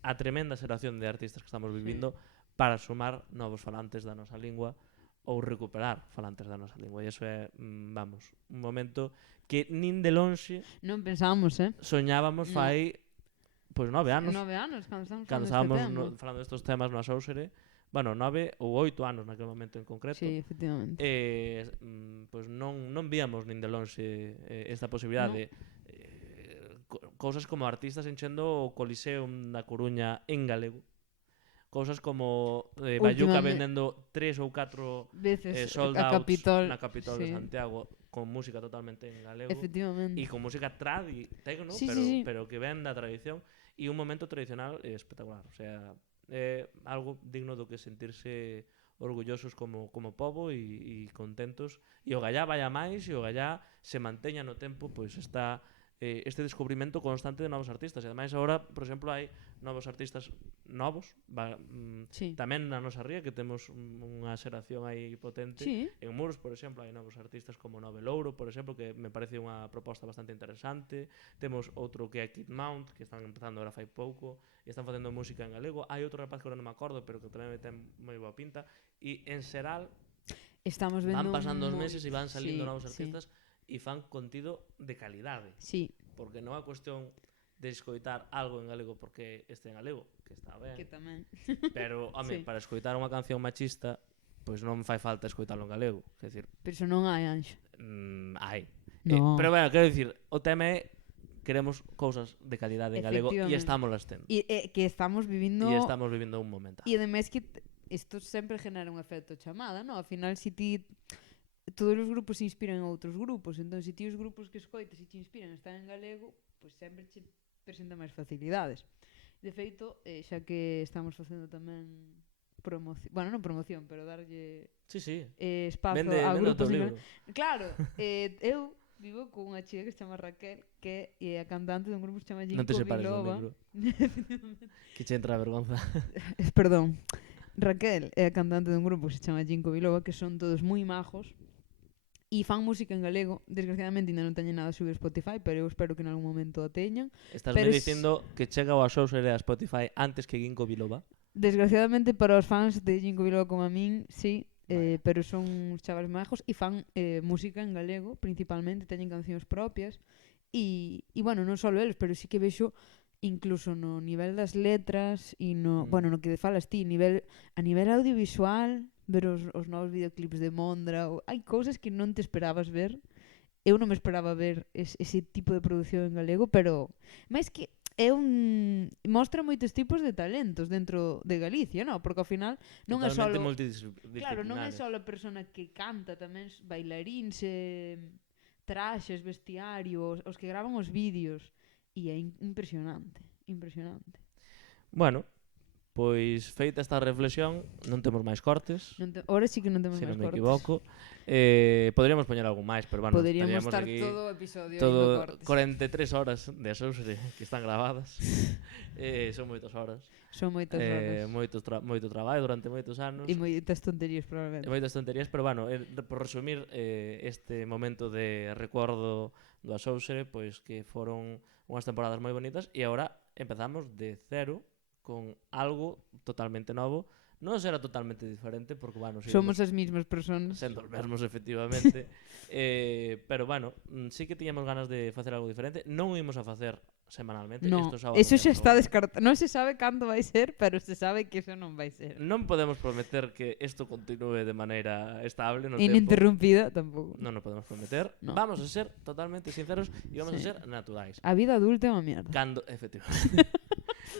a tremenda xeración de artistas que estamos vivindo para sumar novos falantes da nosa lingua ou recuperar falantes da nosa lingua. E iso é, vamos, un momento que nin de lonxe non pensábamos, soñábamos fai pois 9 anos. 9 anos, cando estábamos falando destos temas no Xouxere. Bueno, 9 ou 8 anos naquele momento en concreto. Sí, efectivamente. Pois non víamos nin de lonxe esta posibilidade. Cousas como artistas enchendo o Coliseum da Coruña en galego. Cousas como Bayuca vendendo 3 ou 4 sold outs na Capitol de Santiago con música totalmente en galego. Efectivamente. E con música tradi, tecno, pero que ven da tradición e un momento tradicional espectacular. O sea, é algo digno do que sentirse orgullosos como pobo e contentos. E o gallá vai a máis e o gallá se manteña no tempo, pois está este descubrimento constante de novos artistas. E ademais agora, por exemplo, hai novos artistas novos, Sí. tamén na nosa ría, que temos unha xeración aí potente. Sí. En Muros, por exemplo, hai novos artistas como Nove Louro, por exemplo, que me parece unha proposta bastante interesante. Temos outro que é Kid Mount, que están empezando agora fai pouco, e están facendo música en galego. Hai outro rapaz que agora non me acordo, pero que tamén me ten moi boa pinta. E en xeral, Estamos vendo van pasando os meses e van salindo sí, novos artistas e fan contido de calidade. Sí. Porque non é cuestión de escoitar algo en galego porque este en galego, que está ben. Que tamén. Pero, home, Sí. para escoitar unha canción machista, pois non fai falta escoitalo en galego. Quer dicir, Pero iso non hai, Anxo. hai. No. Pero, bueno, quero dicir, o tema é queremos cousas de calidade en galego e Efectivamente. estamos las tendo. E que estamos vivindo... E estamos vivindo un momento. E ademais que isto sempre genera un efecto chamada, non? Ao final, se ti... Todos os grupos se inspiran en outros grupos, entón, se ti os grupos que escoites e te inspiran están en galego, pois sempre che presenta máis facilidades. De feito, xa que estamos facendo tamén promoción, bueno, non promoción, pero darlle Sí. espazo Vende a o grupos teu en libro. Claro, eu vivo con unha chica que se chama Raquel, que é a cantante dun grupo que se chama Non te Ginkgo separes do Biloba. micro. Que che entra a vergonza. Perdón. Raquel é a cantante dun grupo que se chama Ginkgo Biloba, que son todos moi majos e fan música en galego. Desgraciadamente ainda non teñen nada a subir a Spotify, pero eu espero que en algún momento a teñan. Estás Pero me dicindo que chega o Axouser e a Spotify antes que Ginkgo Biloba? Desgraciadamente para os fans de Ginkgo Biloba como a min, sí, pero son uns chavales majos e fan música en galego, principalmente, teñen cancións propias e bueno, non só eles, pero sí que vexo incluso no nivel das letras e no, bueno, no que falas ti, a nivel audiovisual, ver os novos videoclips de Mondra, hai cousas que non te esperabas ver. Eu non me esperaba ver ese tipo de produción en galego, pero máis que é mostra moitos tipos de talentos dentro de Galicia, non? Porque ao final non é só claro, non é só a persona que canta, tamén bailaríns, traxes, vestiarios, os que gravan os vídeos, e é impresionante. Bueno, pois feita esta reflexión, non temos máis cortes. Ahora sí que non temos máis cortes. Se non me equivoco. Poderíamos poñer algo máis, pero bueno, poderíamos estar aquí todo o episodio todo cortes. 43 horas de Axouser que están gravadas. Son moitas horas. Son moitas horas. Moito traballo durante moitos anos. E moitas tonterías, probablemente. E moitas tonterías, pero bueno, por resumir este momento de recordo do Axouser, pois que foron unhas temporadas moi bonitas e agora empezamos de cero con algo totalmente novo. Non será totalmente diferente porque, bueno, somos as mismas persoas. Sendo os mesmos, efectivamente. Pero, bueno, sí que tiñamos ganas de facer algo diferente. Non o imos a facer semanalmente. No, eso xa está descartado. Non se sabe cando vai ser, pero se sabe que eso non vai ser. Non podemos prometer que isto continúe de maneira estable no tempo. Ininterrumpida, tampouco. Non o podemos prometer. No. Vamos a ser totalmente sinceros e vamos a ser naturais. A vida adulta é unha mierda. Efectivamente.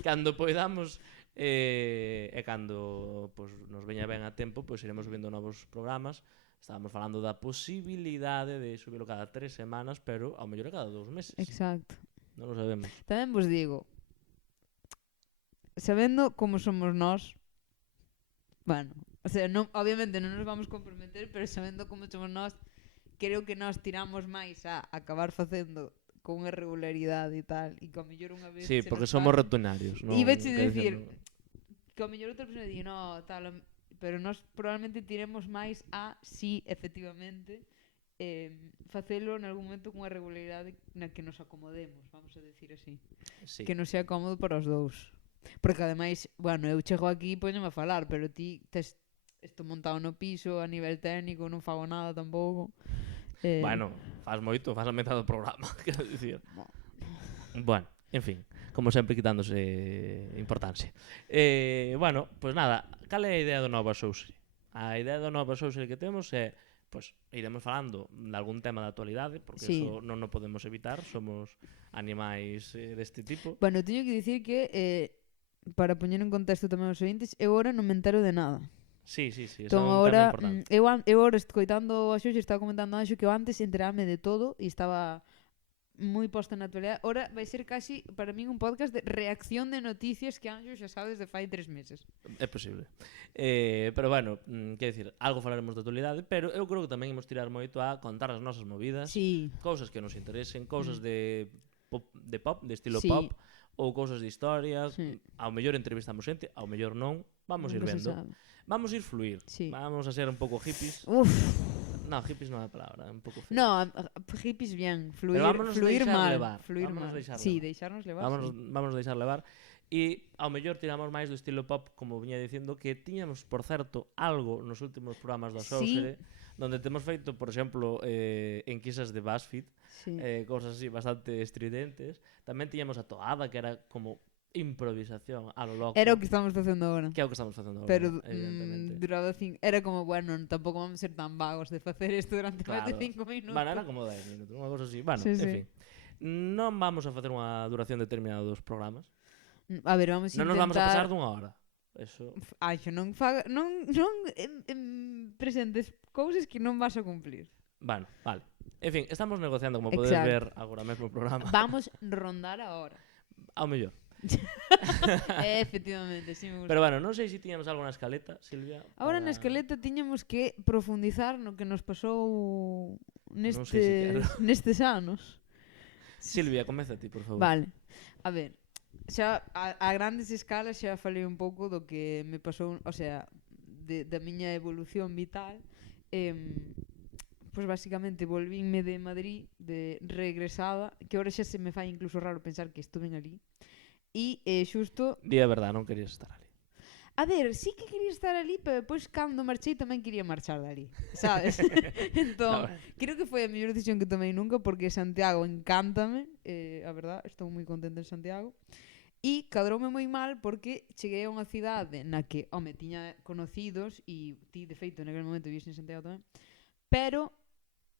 Cando poidamos e cando pues, nos veña ben a tempo, pois iremos subindo novos programas. Estábamos falando da posibilidade de subirlo cada 3 semanas, pero ao mellor cada 2 meses. Exacto. Non lo sabemos. Tamén vos digo, sabendo como somos nós, bueno, o sea, non, obviamente non nos vamos comprometer, pero sabendo como somos nós, creo que nós tiramos máis a acabar facendo con unha regularidade e tal, e que ao mellor unha vez... Sí, porque somos rutinarios. E veche dicir que ao mellor outra persona di, no, tal, pero nós probablemente tiremos máis a si, efectivamente, facelo en algún momento con unha regularidade na que nos acomodemos, vamos a decir así. Sí. Que non sea cómodo para os dous. Porque ademais, bueno, eu chego aquí e poñome a falar, pero ti tes isto montado no piso a nivel técnico, non fago nada tampouco. Bueno, faz moito, faz a metade do programa, quero dicir. Bueno, en fin, como sempre quitándose importancia. Bueno, pois nada, cal é a idea do novo Axouser? A idea do novo Axouser que temos é, pois, iremos falando de algún tema da actualidade, porque sí, eso non o podemos evitar, somos animais deste tipo. Bueno, teño que dicir que, para poñer en contexto tamén os ointes, eu agora non me entero de nada. Sí, entón, agora, eu agora escoitando a Xo, estaba comentando a Xo que eu antes enterame de todo e estaba moi posta na actualidade. Ahora vai ser casi para min un podcast de reacción de noticias que Anxo xa sabe desde fai 3 meses. É posible. Pero bueno, quero dicir, algo falaremos de actualidade, pero eu creo que tamén imos tirar moito a contar as nosas movidas, sí, cousas que nos interesen, cousas de de estilo Sí. pop, ou cousas de historia, Sí. ao mellor entrevistamos xente, ao mellor non, vamos ir Nunca se vendo. sabe. Vamos ir fluir, Sí. vamos a ser un pouco hippies. Uf. No, hippies non é a palabra, é un pouco feo. No, hippies bien, fluir, vámonos fluir deixar mal, levar, fluir vámonos mal. deixar Sí, levar. deixarnos levar. Vamos deixar levar. E ao mellor tiramos máis do estilo pop, como viña dicindo, que tiñamos, por certo, algo nos últimos programas da Xóusere, donde temos feito, por exemplo, enquisas de BuzzFeed, Sí. cousas así bastante estridentes. Tamén tiñamos a toada, que era como improvisación a lo loco. Era o que estamos facendo agora. Que é o que estamos facendo agora, Pero evidentemente. duraba era como, bueno, tampouco vamos ser tan vagos de facer isto durante máis de 5 minutos. Bueno, era como 10 minutos, unha cosa así. Bueno, Sí, en sí. fin. Non vamos a facer unha duración determinada dos programas. A ver, vamos a Non intentar... nos vamos a pasar dunha hora. Eso. Xo, non presentes cousas que non vas a cumplir. Bueno, vale. En fin, estamos negociando, como podes Exacto. ver agora mesmo o programa. Vamos rondar a hora. Ao mellor. Efectivamente, sí me gusta. Pero bueno, non sei se tiñamos algo na escaleta, Silvia. Agora para- na escaleta tiñamos que profundizar no que nos pasou Non sei se quero. nestes anos. Silvia, comeza ti, por favor. Vale. A ver, xa a grandes escalas xa falei un pouco do que me pasou, o sea, da miña evolución vital. Pois basicamente volvínme de Madrid de regresada, que ahora xa se me fai incluso raro pensar que estuven ali. E xusto, Di a verdade, non querías estar ali. a ver, sí que quería estar ali, pero depois cando marchei tamén quería marchar dali, sabes? Entón, Ah, bueno. creo que foi a mellor decisión que tomei nunca, porque Santiago encántame, a verdad, estou moi contenta en Santiago. E cadroume moi mal porque cheguei a unha cidade na que, home, tiña conocidos e ti, de feito, naquele momento vives en Santiago tamén, pero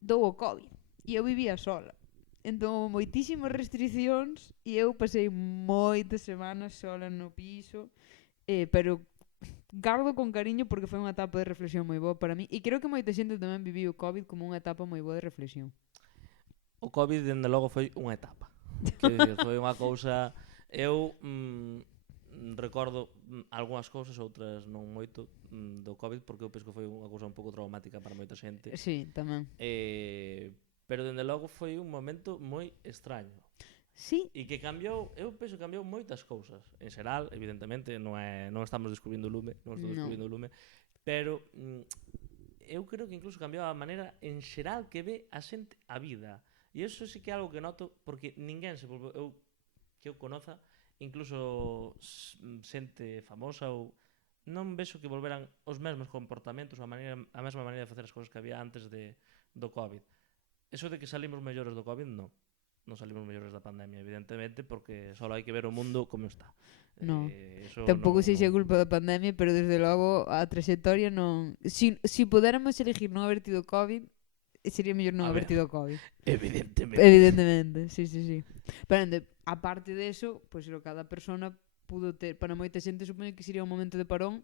dou o COVID e eu vivía sola. Entón, moitísimas restriccións e eu pasei moitas semanas sola no piso, pero gardo con cariño porque foi unha etapa de reflexión moi boa para mí e creo que moita xente tamén viviu o COVID como unha etapa moi boa de reflexión. O COVID, dende logo, foi unha etapa. Quero dicir, foi unha cousa... Eu recordo algunhas cousas, outras non moito, do COVID, porque eu penso que foi unha cousa un pouco traumática para moita xente. Sí, tamén. Pero, dende logo, foi un momento moi extraño. Sí, E que cambiou, eu penso que cambiou moitas cousas. En xeral, evidentemente, non estamos descubrindo o lume, pero eu creo que incluso cambiou a maneira en xeral que ve a xente a vida. E iso sí que é algo que noto, porque ninguén se volveu, que eu conoza, incluso xente famosa ou non vexo que volveran os mesmos comportamentos, a mesma maneira de facer as cousas que había antes do COVID. Eso de que salimos mellores do COVID, non salimos mellores da pandemia, evidentemente, porque só hai que ver o mundo como está. No. Eso tampouco sei se é culpa da pandemia, pero desde logo a trayectoria non... Si pudéramos elegir non haber tido COVID, sería mellor non A haber ver. tido COVID. Evidentemente. Evidentemente, sí. Pero, aparte de eso, pois cada persona pudo ter... Para moita xente supoño que sería un momento de parón,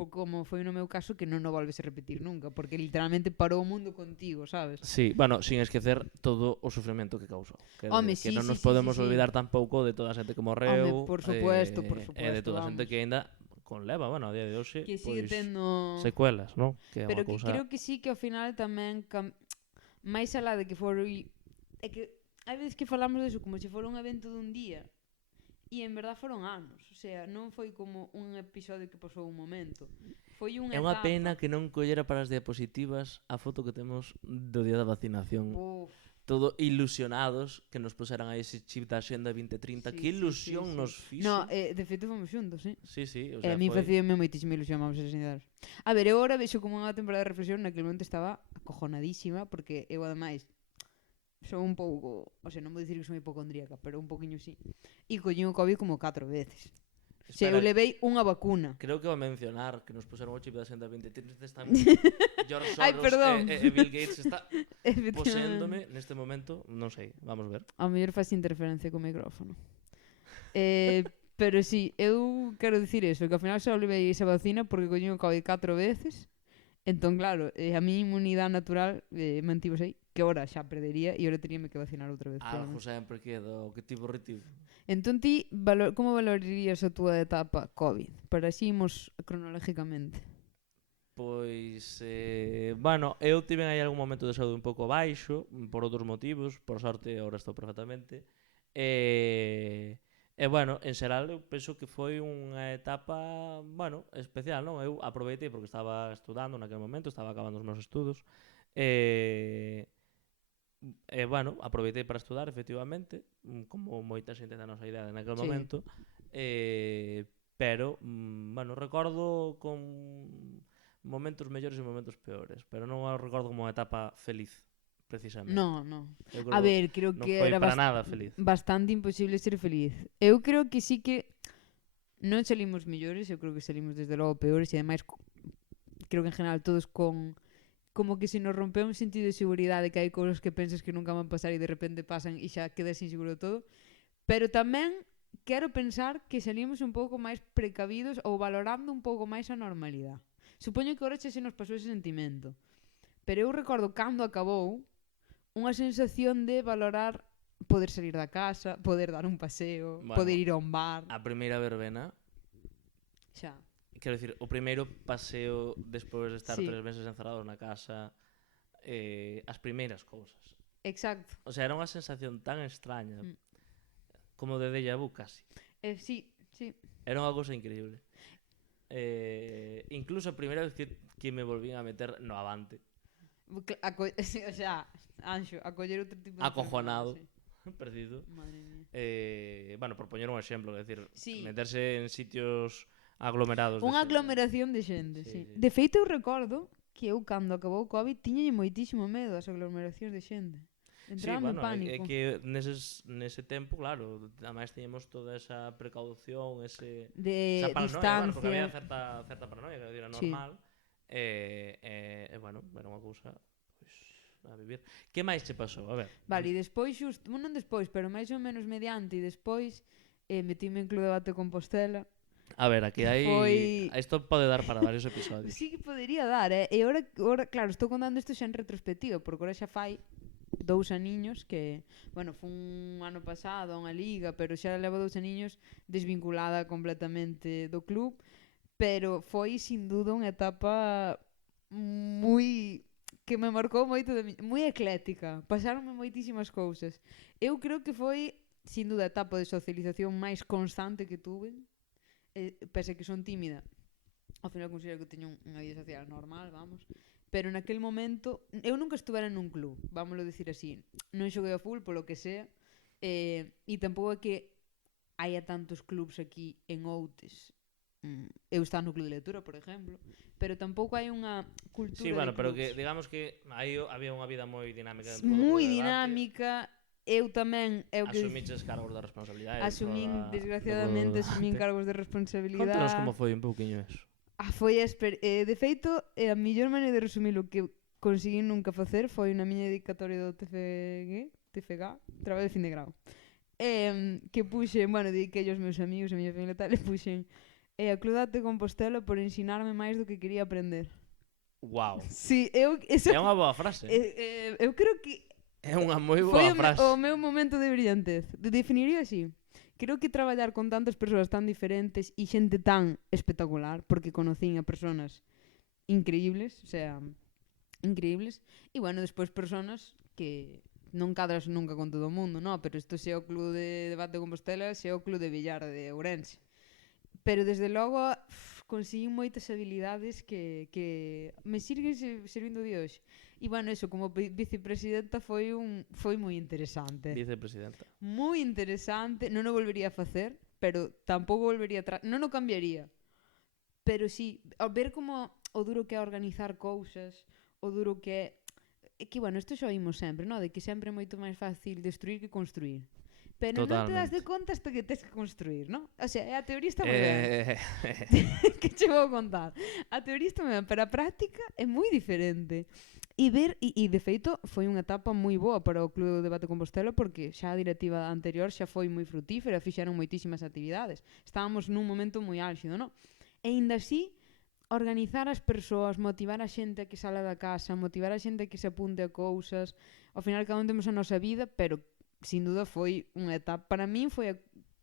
como foi no meu caso, que non o volves a repetir nunca, porque literalmente parou o mundo contigo, sabes? Sí, bueno, sin esquecer todo o sufrimento que causou. Home, Que sí, non sí, nos sí, podemos sí, sí. olvidar tampouco de toda a xente que morreu. Home, por supuesto, E de toda a vamos. xente que aínda conleva, bueno, a día de hoxe, Que sigue pois, tendo... secuelas, non? Que é Pero unha que cousa... creo que sí que ao final tamén máis alá de que é que hai veces que falamos deso como se fora un evento dun día e en verdad foron anos, o sea, non foi como un episodio que pasou un momento, foi unha É unha etapa. pena que non collera para as diapositivas a foto que temos do día da vacinación. Uf, Todo ilusionados que nos puseran aí ese chip da Xenda 2030. Sí, Que ilusión sí. nos fixo. no, de feito fomos xuntos, sí. Sí, o E sea, a mí foi... facíame moitísima ilusión, vamos a ser sinceros. A ver, eu agora vexo como unha temporada de reflexión, naquele momento estaba acojonadísima, porque eu ademais son un pouco, o sea, non vou dicir que son hipocondríaca, pero un poquinho sí. E collín o COVID como 4 veces. O sea, eu Espera, levei unha vacuna. creo que vou mencionar que nos puseron o chip da Xenda 2030. Están George Ai, Soros perdón. e Bill Gates está Efectivamente. poséndome neste momento. Non sei, vamos ver. A mellor faz interferencia co micrófono. Pero sí, eu quero dicir eso, que ao final só levei esa vacina porque collín o COVID 4 veces. Entón, claro, a mi inmunidade natural mantivose aí, que agora xa perdería e agora teríame que vacinar outra vez. Algo probablemente. sempre queda, o que tivo retivo. Entón ti, como valorarías a túa etapa COVID? Para así imos cronológicamente. Pois, bueno, eu tive aí algún momento de saúde un pouco baixo, por outros motivos, por sorte agora estou perfectamente. Bueno, en xeral eu penso que foi unha etapa, bueno, especial, non? Eu aproveitei porque estaba estudando naquele momento, estaba acabando os meus estudos. Bueno, aproveitei para estudar, efectivamente, como moita xente da nosa idade naquele Sí. momento. Pero, bueno, recordo con momentos mellores e momentos peores, pero non o recordo como unha etapa feliz, precisamente. No, no. Eu A ver, creo non que foi era para nada feliz. bastante imposible ser feliz. Eu creo que sí que non salimos mellores, eu creo que salimos desde logo peores e ademais creo que en general todos con como que se nos rompeu un sentido de seguridade, que hai cousas que pensas que nunca van pasar e de repente pasan e xa quedas inseguro de todo. Pero tamén quero pensar que salimos un pouco máis precavidos ou valorando un pouco máis a normalidade. Supoño que agora xa se nos pasou ese sentimento. Pero eu recordo cando acabou unha sensación de valorar poder salir da casa, poder dar un paseo, Bueno, poder ir a un bar. A primeira verbena, Xa. quero dicir, o primeiro paseo despois de estar Sí. 3 meses encerrados na casa, as primeiras cousas. Exacto. O sea, era unha sensación tan extraña, Mm. como de déjà vu casi. Sí. Era unha cousa increíble. Incluso a primeira vez que me volvín a meter no Avante, Sí, o sea, Anxo, acoller outro tipo de Acojonado. enfermedade, perdido. sí. Madre mía. Bueno, por poñer un exemplo, é dicir, Sí. meterse en sitios aglomerados. Unha de xente. aglomeración de xente, Sí, sí. sí. De feito, eu recordo que eu, cando acabou o COVID, tiñalle moitísimo medo ás aglomeracións de xente. Sí, Entraba bueno, en pánico. é que nese tempo, claro, además teníamos toda esa precaución, De esa paranoia, bueno, porque había distancia. certa paranoia, que era Sí. normal. Bueno, era unha cousa pois, a vivir. Que máis che pasou? A ver. Vale, e despois xusto, bueno, non despois, pero máis ou menos mediante, e despois metíme en Club de Debate Compostela. A ver, aquí hai... Foi- Isto pode dar para varios episodios. Sí que podería dar, E agora, claro, estou contando isto xa en retrospectiva, porque agora xa fai 2 aniños que, bueno, foi un ano pasado a unha liga, pero xa levo 2 aniños desvinculada completamente do club, pero foi sin duda unha etapa moi que me marcou moito moi ecléctica, pasaronme moitísimas cousas. Eu creo que foi sin duda a etapa de socialización máis constante que tuve, pese que son tímida, ao final considero que teño unha vida social normal, vamos, pero naquel momento eu nunca estuvera nun club, vámoslo dicir así, non xoguei a full polo que sea, e tampouco é que haya tantos clubs aquí en Outes. Eu estaba no club de lectura, por exemplo, pero tampouco hai unha cultura Sí, bueno, de pero clubs. que digamos que aí había unha vida moi dinámica dentro do Moi Club de Debate. dinámica. Eu tamén Asumiches cargos de responsabilidade. asumín, desgraciadamente, asumín cargos de responsabilidade. Contanos como foi un pouquiño eso. Foi de feito, a mellor maneira de resumir o que conseguí nunca facer foi na miña dedicatoria do TFG, traballo de fin de grau. Que puxen, bueno, dediquei aos meus amigos, a miña familia e tal, e puxen a Club de Arte Compostela por ensinarme máis do que quería aprender. Wow. Sí, É unha boa frase. eu creo que É unha moi foi boa frase. o meu momento de brillantez. Definiría así. Creo que traballar con tantas persoas tan diferentes e xente tan espectacular, porque conocín a persoas increíbles, o sea, increíbles, e bueno, despois persoas que non cadras nunca con todo o mundo, no, pero isto xe o Club de Debate de Compostela, xe o Club de Billar de Ourense. Pero desde logo conseguí moitas habilidades que me siguen servindo de hoxe. E bueno, eso, como vicepresidenta foi moi interesante. Vicepresidenta. Moi interesante, non o volvería a facer, pero tampouco volvería atrás, non o cambiaría. Pero sí, ao ver como o duro que é organizar cousas, o duro que é que bueno, isto xa oímos sempre, no? De que sempre é moito máis fácil destruir que construir. Pero non te das de conta hasta que tes que construir, non? O sea, a teoría está moi ben. Que che vou contar? A teoría está moi ben, pero a práctica é moi diferente. E de feito foi unha etapa moi boa para o Club de Debate Compostela, porque xa a directiva anterior xa foi moi frutífera, fixeron moitísimas actividades. Estábamos nun momento moi álxido, non? E ainda así, organizar as persoas, motivar a xente a que sala da casa, motivar a xente a que se apunte a cousas. Ao final cada un temos a nosa vida, pero sin duda foi unha etapa, para min foi a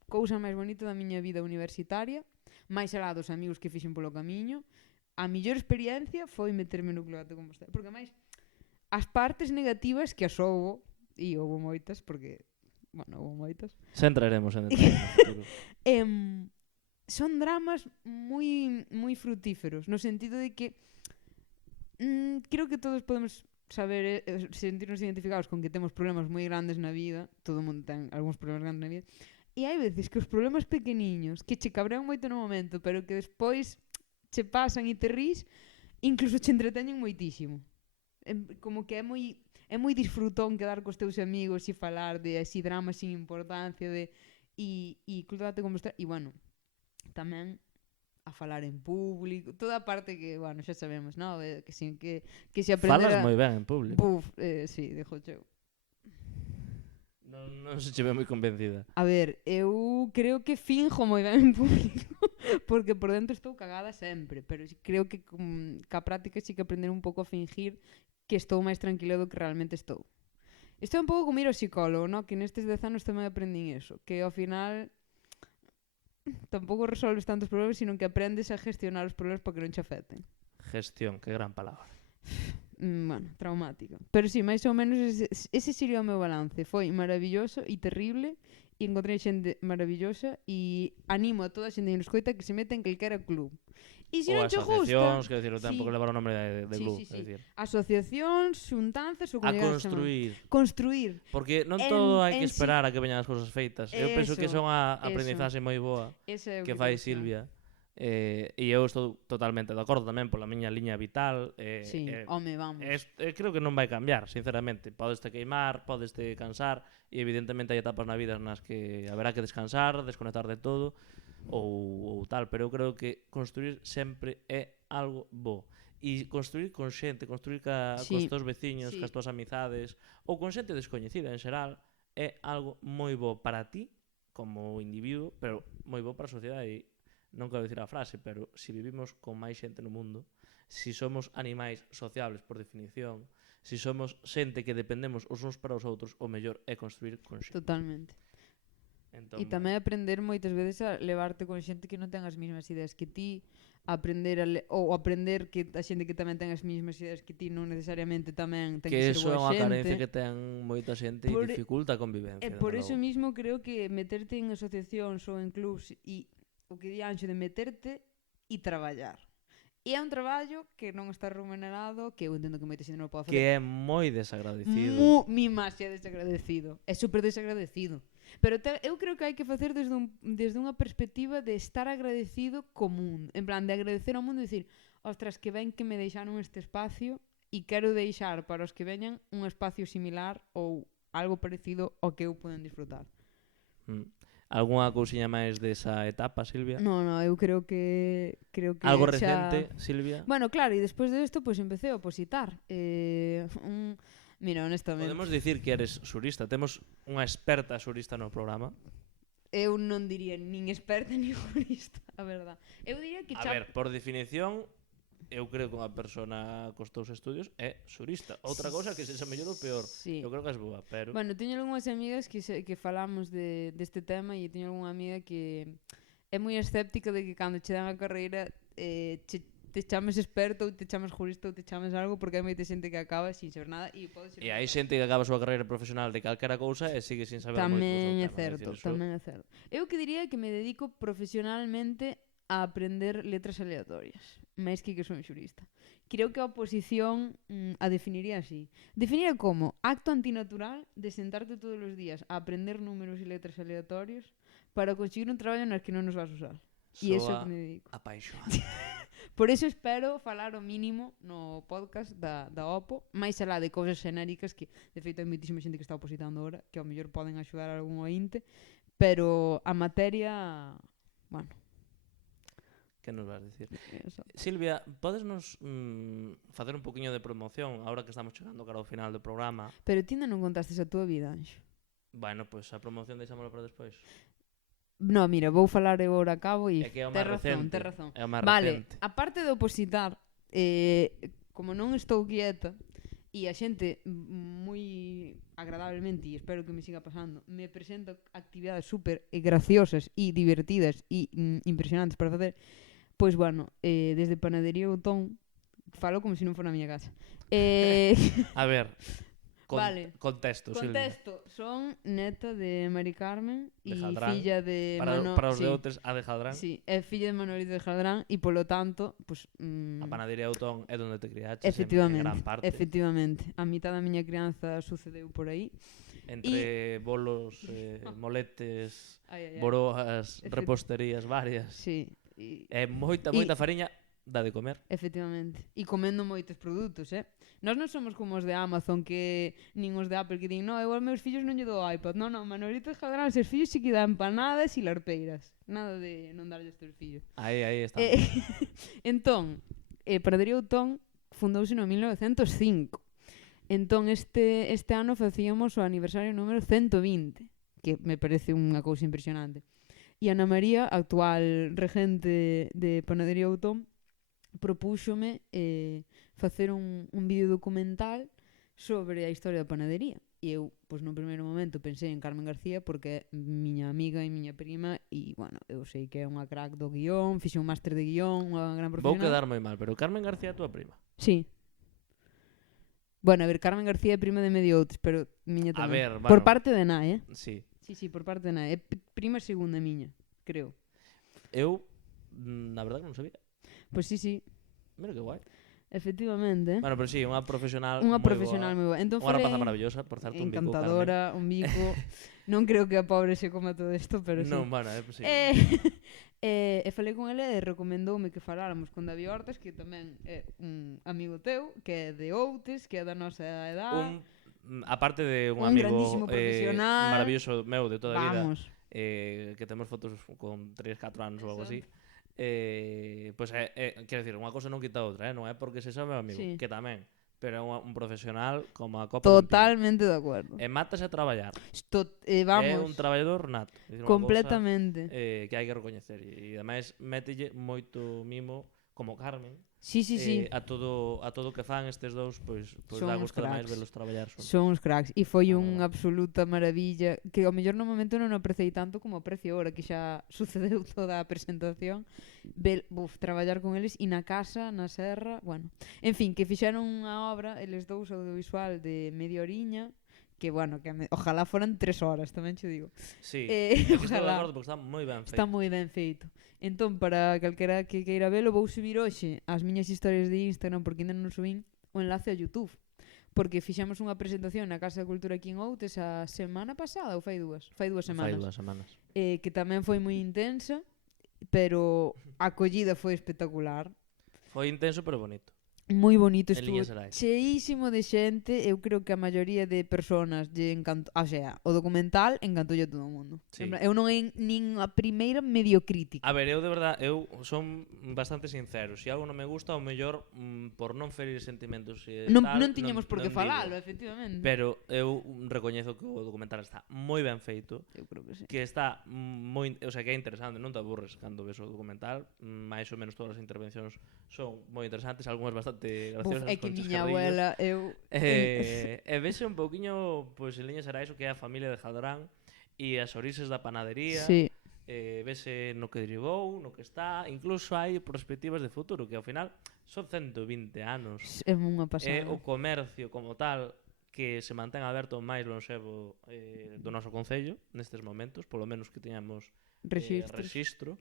cousa máis bonita da miña vida universitaria, máis alá dos amigos que fixen polo camiño. A mellor experiencia foi meterme no Club de Arte Compostela, porque máis as partes negativas que as houbo, e houbo moitas, porque bueno, houve moitas. Xa entraremos en detalle no futuro. Son dramas moi frutíferos, no sentido de que creo que todos podemos saber sentirnos identificados con que temos problemas moi grandes na vida, todo o mundo ten algúns problemas grandes na vida, e hai veces que os problemas pequeniños que che cabrean moito no momento, pero que despois che pasan e te rís, incluso che entreteñen moitísimo. Como que é moi disfrutón quedar cos teus amigos e falar de así dramas sin importancia e cultivarte como estar, e bueno, tamén a falar en público, toda a parte que, bueno, xa sabemos, ¿no? Que se aprender Falas moi ben en público. Sí, dixo cheo. Non se che ve moi convencida. A ver, eu creo que finjo moi ben en público, porque por dentro estou cagada sempre, pero creo que ca práctica sí que aprender un pouco a fingir que estou máis tranquila do que realmente estou. Isto é un pouco como ir ao psicólogo, ¿no? Que nestes 10 anos tamén aprendín eso, que ao final tampouco resolves tantos problemas, sino que aprendes a gestionar os problemas para que non che afecten. Gestión, que gran palabra. Bueno, traumática. Pero sí, máis ou menos ese sería o meu balance. Foi maravilloso e terrible, e encontrei xente maravillosa, e animo a toda a xente que nos coita que se meta en calquera club. E se non che gusta... asociacións, quero dicir, o tempo que levar o nombre de club. Sí. Asociacións, xuntanzas ou a construir. Construir. Porque non todo hai que esperar a que veñan as cousas feitas. Eu penso que son a aprendizaxe moi boa que fai Silvia. E eu estou totalmente de acordo tamén pola miña liña vital. Vamos. Creo que non vai cambiar, sinceramente. Podeste queimar, podeste cansar, e evidentemente hai etapas na vida nas que haberá que descansar, desconectar de todo, ou tal, pero eu creo que construir sempre é algo bo. E construir con xente, construir cos teus veciños, cas tuas amizades, ou con xente descoñecida en xeral, é algo moi bo para ti como individuo, pero moi bo para a sociedade. Non quero dicir a frase, pero se vivimos con máis xente no mundo, se somos animais sociables por definición, se somos xente que dependemos os uns para os outros, o mellor é construir con xente. Totalmente. Entón, E tamén aprender moitas veces a levarte con xente que non ten as mesmas ideas que ti, aprender ou aprender que a xente que tamén ten as mesmas ideas que ti non necesariamente tamén ten que ser boa xente. Que iso é unha carencia que ten moita xente e dificulta a convivencia. E por iso mismo creo que meterte en asociacións ou en clubs e o que di Anxo de meterte e traballar. E é un traballo que non está remunerado, que eu entendo que moita xente non o pode facer. Que é moi desagradecido. Mimase desagradecido. É super desagradecido. Pero eu creo que hai que facer desde unha perspectiva de estar agradecido común. En plan, de agradecer ao mundo e dicir, ostras, que ben que me deixaron este espacio e quero deixar para os que veñan un espacio similar ou algo parecido ao que eu poden disfrutar. Algúnha cousiña máis desa etapa, Silvia? No, eu creo que algo recente, Silvia? Bueno, claro, e despois de isto, pois empecé a opositar. Mira, honestamente. Podemos dicir que eres xurista. Temos unha experta xurista no programa. Eu non diría nin experta nin xurista, a verdad. Eu diría que... A ver, por definición, eu creo que unha persona cos teus estudios é xurista. Outra cousa que sexa mellor ou peor. Sí. Eu creo que és boa, pero... Bueno, teño algunhas amigas que falamos deste tema, e teño algunha amiga que é moi escéptica de que cando che dan a carreira te chames experto ou te chames jurista ou te chames algo, porque hai moita xente que acaba sin saber nada e pode ser... E hai xente que acaba a súa carreira profesional de calquera cousa e sigue sin saber moito. Tamén é certo, tamén é certo. Eu que diría que me dedico profesionalmente a aprender letras aleatorias, máis que son xurista. Creo que a oposición a definiría así. Definiría como acto antinatural de sentarte todos os días a aprender números e letras aleatorios para conseguir un traballo nas que non nos vas usar. E iso que me dedico. Apaixonante. Por eso espero falar o mínimo no podcast da OPO, máis alá de cousas xenéricas que, de feito, hai moitísima xente que está opositando agora, que ao mellor poden axudar a algún ointe, pero a materia, bueno. Que nos vas dicir? Silvia, podesnos facer un poquinho de promoción agora que estamos chegando cara ao final do programa? Pero ti non contastes a túa vida, Anxo. Bueno, pois a promoción deixámoslo para despois. No, mira, vou falar eu agora a cabo e tes razón. É o máis vale, recente. Aparte de opositar, como non estou quieta e a xente moi agradablemente, e espero que me siga pasando, me presento actividades super graciosas e divertidas e impresionantes para facer, pois bueno, desde Panadería Outón falo como se non fora a miña casa. A ver, Vale. Contexto, Silvia. Contesto, son neta de Mari Carmen De e Jaldrán. filla de Para os sí. de outros, a de Jaldrán. Sí, é filla de Manolito de Jaldrán e polo tanto, pues, A panadería Outón é onde te criaches, efectivamente, en gran parte. efectivamente. A mitad da miña crianza sucedeu por aí. Entre bolos, moletes, Ai. boroas, reposterías varias. Sí, E moita fariña dá de comer. efectivamente. E comendo moitos produtos, Nós non somos como os de Amazon que nin os de Apple que din, no, eu aos meus fillos non lle dou iPad. Non, Manolito de Jaldrán, seus fillos sí que dá empanadas e larpeiras. Nada de non darlle aos teus fillos. Aí está. Entón, Panadería Outón fundouse no 1905. Entón, este ano facíamos o aniversario número 120, que me parece unha cousa impresionante. E Ana María, actual regente de Panadería Outón, propúxome facer un vídeo documental sobre a historia da panadería. E eu, pois, no primeiro momento pensei en Carmen García porque é miña amiga e miña prima e, bueno, eu sei que é unha crack do guión, fixe un máster de guión, unha gran profesional. Vou quedar moi mal, pero Carmen García é a tua prima. Sí. Bueno, a ver, Carmen García é prima de medio outros, pero miña tamén. A ver, Por bueno. parte de nai, Sí. Sí, por parte de nai. É prima segunda miña, creo. Eu, na verdade, non sabía. Pois sí. Mira que guai. Efectivamente. Bueno, pero sí, unha profesional Unha moi profesional moi boa. Entón, Unha rapaza maravillosa, por certo, un bico, encantadora, un bico. Non creo que a pobre se coma todo isto, pero sí. Non, bueno, sí. E falei con ele e recomendoume que faláramos con David Hortas, que tamén é un amigo teu, que é de Outes, que é da nosa edad. Aparte de un Un amigo grandísimo profesional. maravilloso meu de toda a vida, Vamos. que temos fotos con 3-4 anos ou algo así. Pois quero dicir, unha cousa non quita outra, non é porque se xa meu amigo, Sí. que tamén, pero é un profesional como a copa Totalmente de acuerdo. E mátase a traballar. Vamos. É un traballador nato. É unha Completamente. cousa, que hai que recoñecer e ademais mételle moito mimo como Carmen. Sí. A todo o que fan estes dous, pois Son dá uns gusto máis cracks. velos traballar xuntos. Son uns cracks. E foi unha absoluta maravilla que ao mellor no momento non o apreciei tanto como aprecio ahora que xa sucedeu toda a presentación. Traballar con eles e na casa, na serra, bueno. En fin, que fixeron unha obra, eles dous audiovisual de media horiña, que bueno, ojalá foran 3 horas, tamén che digo. Sí, estou de Ojalá. acordo porque está moi ben feito. Está moi ben feito. Entón, para calquera que queira velo, vou subir hoxe as miñas historias de Instagram, porque ainda non subín o enlace a YouTube. Porque fixemos unha presentación na Casa de Cultura aquí en Outes a semana pasada, ou fai dúas semanas. Fai 2 semanas. Que tamén foi moi intensa, pero a acollida foi espectacular. Foi intenso pero bonito. Moi bonito, En estuvo líneas xerais. cheísimo de xente. Eu creo que a maioría de personas lle encantou, o sea, o documental encantoulle a todo o mundo. Sí. En plan, eu non é nin a primeira medio crítica. A ver, eu de verdade, eu son bastante sincero. Se algo non me gusta, ao mellor por non ferir sentimentos e Non tal, tiñamos por que non falalo, digo. efectivamente. Pero eu recoñezo que o documental está moi ben feito, Eu creo que sí. que está o sea, que é interesante, non te aburres cando ves o documental, máis ou menos todas as intervencións son moi interesantes, algunhas bastante graciosas. É que con miña chascarrillos. abuela, eu... E vese un pouquiño, pois, en liñas xerais o que é a familia de Jaldrán e as orixes da panadería. Sí. Vese no que derivou, no que está, incluso hai perspectivas de futuro, que ao final son 120 anos. É unha pasada. É o comercio como tal que se mantén aberto máis lonxevo do noso concello nestes momentos, polo menos que teñamos rexistro.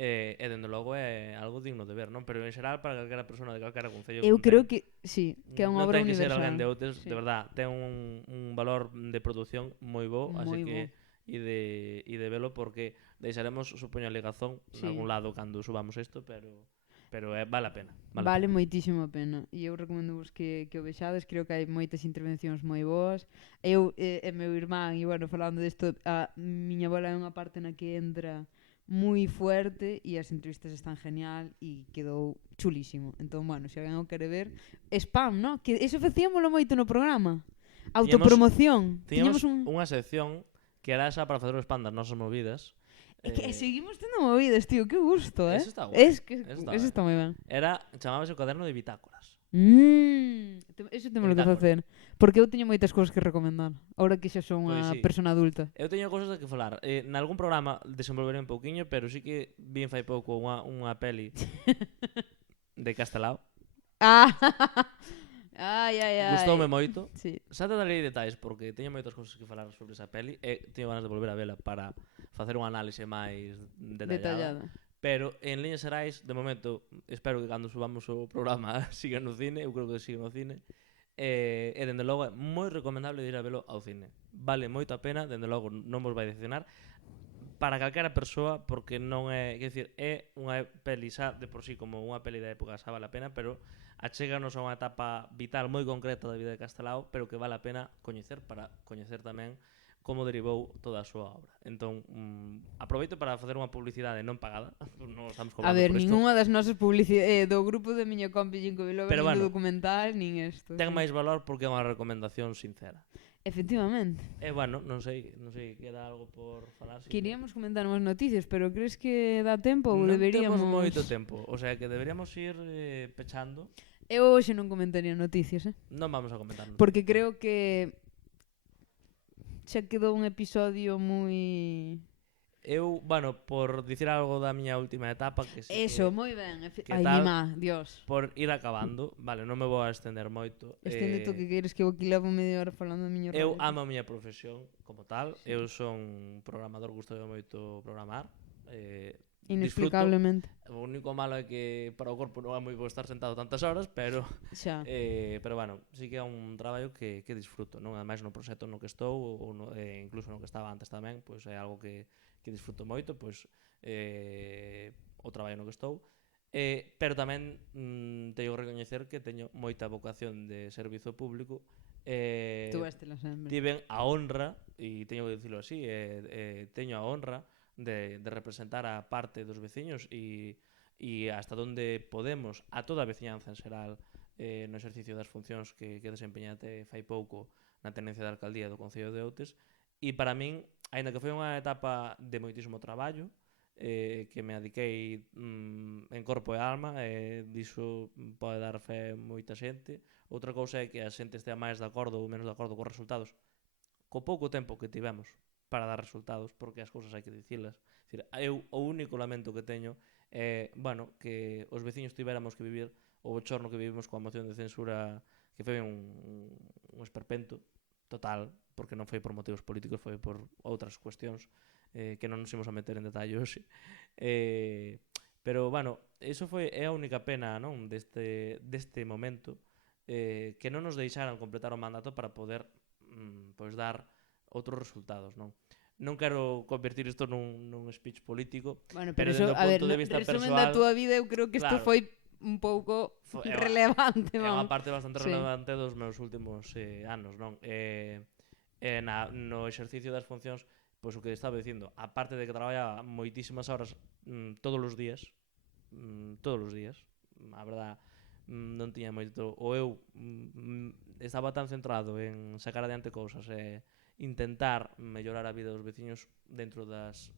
E dende logo é algo digno de ver, non? Pero en xeral para calquera persona de calquera concello Eu creo que sí, que é unha obra non ten que ser universal. alguén de Outes, Sí. de verdad, ten un valor de produción moi bo, así Moi que e de velo porque deixaremos, supoño, a ligazón Sí. en algún lado cando subamos isto, pero vale a pena. Vale moitísimo a pena. E eu recomendo vos que o vexades. Creo que hai moitas intervencións moi boas. Eu e meu irmán, e bueno, falando desto, a miña abuela é unha parte na que entra moi fuerte e as entrevistas están genial e quedou chulísimo. Entón, bueno, se alguén o quere ver, spam, ¿no? Que eso facíamoslo moito no programa. Autopromoción. Tiñamos unha sección que era esa para facer o spam das nosas movidas. É que seguimos tendo movidas, tío, que gusto, Eso está guai. Eso está moi ben. Chamábase o caderno de bitácoras. Eso temos que facer. Porque eu teño moitas cousas que recomendar. Ahora que xa son unha persona adulta. Eu teño cousas de que falar. Nalgún programa desenvolveré un pouquiño, pero sí que vin fai pouco unha peli de Castelao. Gustoume moito. Sí. Xa te darei detalles porque teño moitas cousas que falar sobre esa peli e teño ganas de volver a vela para facer unha análise máis detallada. Pero en liñas xerais, de momento, espero que cando subamos o programa siga no cine, eu creo que siga no cine. E dende logo é moi recomendable ir a velo ao cine. Vale moito a pena, dende logo non vos vai decepcionar para calquera persoa, porque non é, quer dicir, é unha peli xa de por sí como unha peli da época xa vale a pena, pero achéganos a unha etapa vital moi concreta da vida de Castelao, pero que vale a pena coñecer para coñecer tamén como derivou toda a súa obra. Entón, aproveito para facer unha publicidade non pagada, non estamos cobrando a ver, por isto. ninguna das nosas publicidades do grupo de miña compi Jinko Biloba, Pero nin bueno, do documental, nin isto. Ten máis valor porque é unha recomendación sincera. Efectivamente. E bueno, non sei, queda algo por falar. Queríamos comentar unhas noticias, pero crees que dá tempo ou deberíamos... Non temos moito tempo, o sea que deberíamos ir pechando. Eu hoxe non comentaría noticias, Non vamos a comentar noticias. Porque creo que xa quedou un episodio moi... Eu, bueno, por dicir algo da miña última etapa que sí Eso, que, moi ben. Ai, mi má, Dios. por ir acabando, vale, non me vou a estender moito. Estende tú que queres que eu aquí levo media hora falando da miña Eu rollo. amo a miña profesión como tal. Sí. Eu son programador, gustoume moito programar. Inexplicablemente. O único malo é que para o corpo non é moi bo estar sentado tantas horas, pero Xa. pero bueno, sí que é un traballo que disfruto, non? Ademais no proxecto no que estou ou no, incluso no que estaba antes tamén, pois é algo que disfruto moito, pois o traballo no que estou. Pero tamén teño que recoñecer que teño moita vocación de servizo público. Tú véstela sempre. Tiven a honra, e teño que dicilo así, teño a honra de representar a parte dos veciños e hasta onde podemos a toda a veciñanza en xeral no exercicio das funcións que desempeñate fai pouco na tenencia da alcaldía do Concello de Outes. E para min, aínda que foi unha etapa de moitísimo traballo, que me adiquei en corpo e alma, diso pode dar fe moita xente. Outra cousa é que a xente estea máis de acordo ou menos de acordo cos resultados co pouco tempo que tivemos para dar resultados, porque as cousas hai que dicilas. Eu o único lamento que teño é, bueno, que os veciños tivéramos que vivir o bochorno que vivimos coa moción de censura, que foi un esperpento total, porque non foi por motivos políticos, foi por outras cuestións que non nos imos a meter en detalle hoxe. Pero, bueno, iso é a única pena, non, deste momento, que non nos deixaran completar o mandato para poder pois dar outros resultados, non? Non quero convertir isto nun speech político, bueno, pero desde o punto de vista resumen persoal... da túa vida, eu creo que isto foi un pouco relevante, é vamos. unha parte bastante relevante dos meus últimos anos, non? No exercicio das funcións, pois o que estaba dicindo, aparte de que traballaba moitísimas horas todos os días, a verdad, non tiña moito, ou eu estaba tan centrado en sacar adiante cousas e intentar mellorar a vida dos veciños dentro das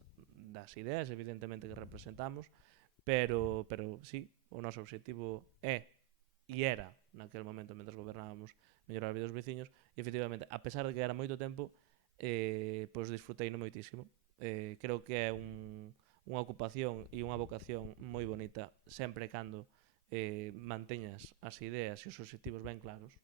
ideas, evidentemente, que representamos, pero sí, o noso obxectivo é e era, naquele momento, mentre gobernábamos, mellorar a vida dos veciños, e efectivamente, a pesar de que era moito tempo, pois disfruteino moitísimo. Creo que é unha ocupación e unha vocación moi bonita, sempre cando manteñas as ideas e os obxectivos ben claros.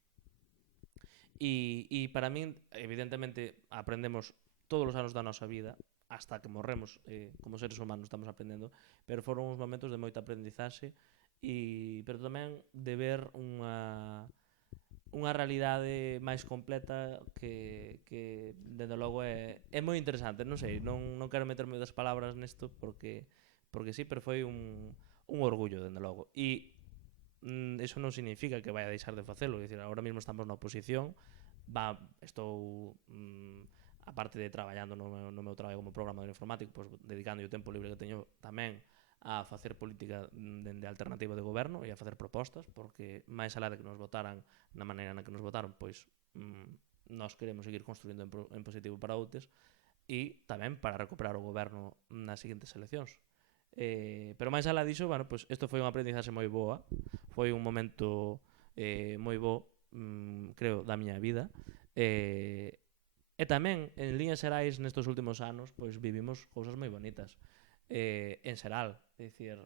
E para min, evidentemente, aprendemos todos os anos da nosa vida, hasta que morremos, como seres humanos estamos aprendendo, pero foron uns momentos de moita aprendizaxe, pero tamén de ver unha realidade máis completa que dende logo é moi interesante. Non sei, non quero meterme das palabras nesto porque sí, pero foi un orgullo, dende logo. E eso non significa que vai a deixar de facelo, é dicir, agora mesmo estamos na oposición, estou aparte de traballando no meu traballo como programador informático, pois dedicando o tempo libre que teño tamén a facer política de alternativa de goberno e a facer propostas, porque máis alá de que nos votaran na maneira na que nos votaron, pois nós queremos seguir construindo en positivo para Outes e tamén para recuperar o goberno nas seguintes eleccións. Pero máis alá diso, bueno, pois isto foi unha aprendizaxe moi boa, foi un momento moi bo, creo, da miña vida, e tamén en líneas xerais nestes últimos anos pois vivimos cousas moi bonitas en xeral, é dicir,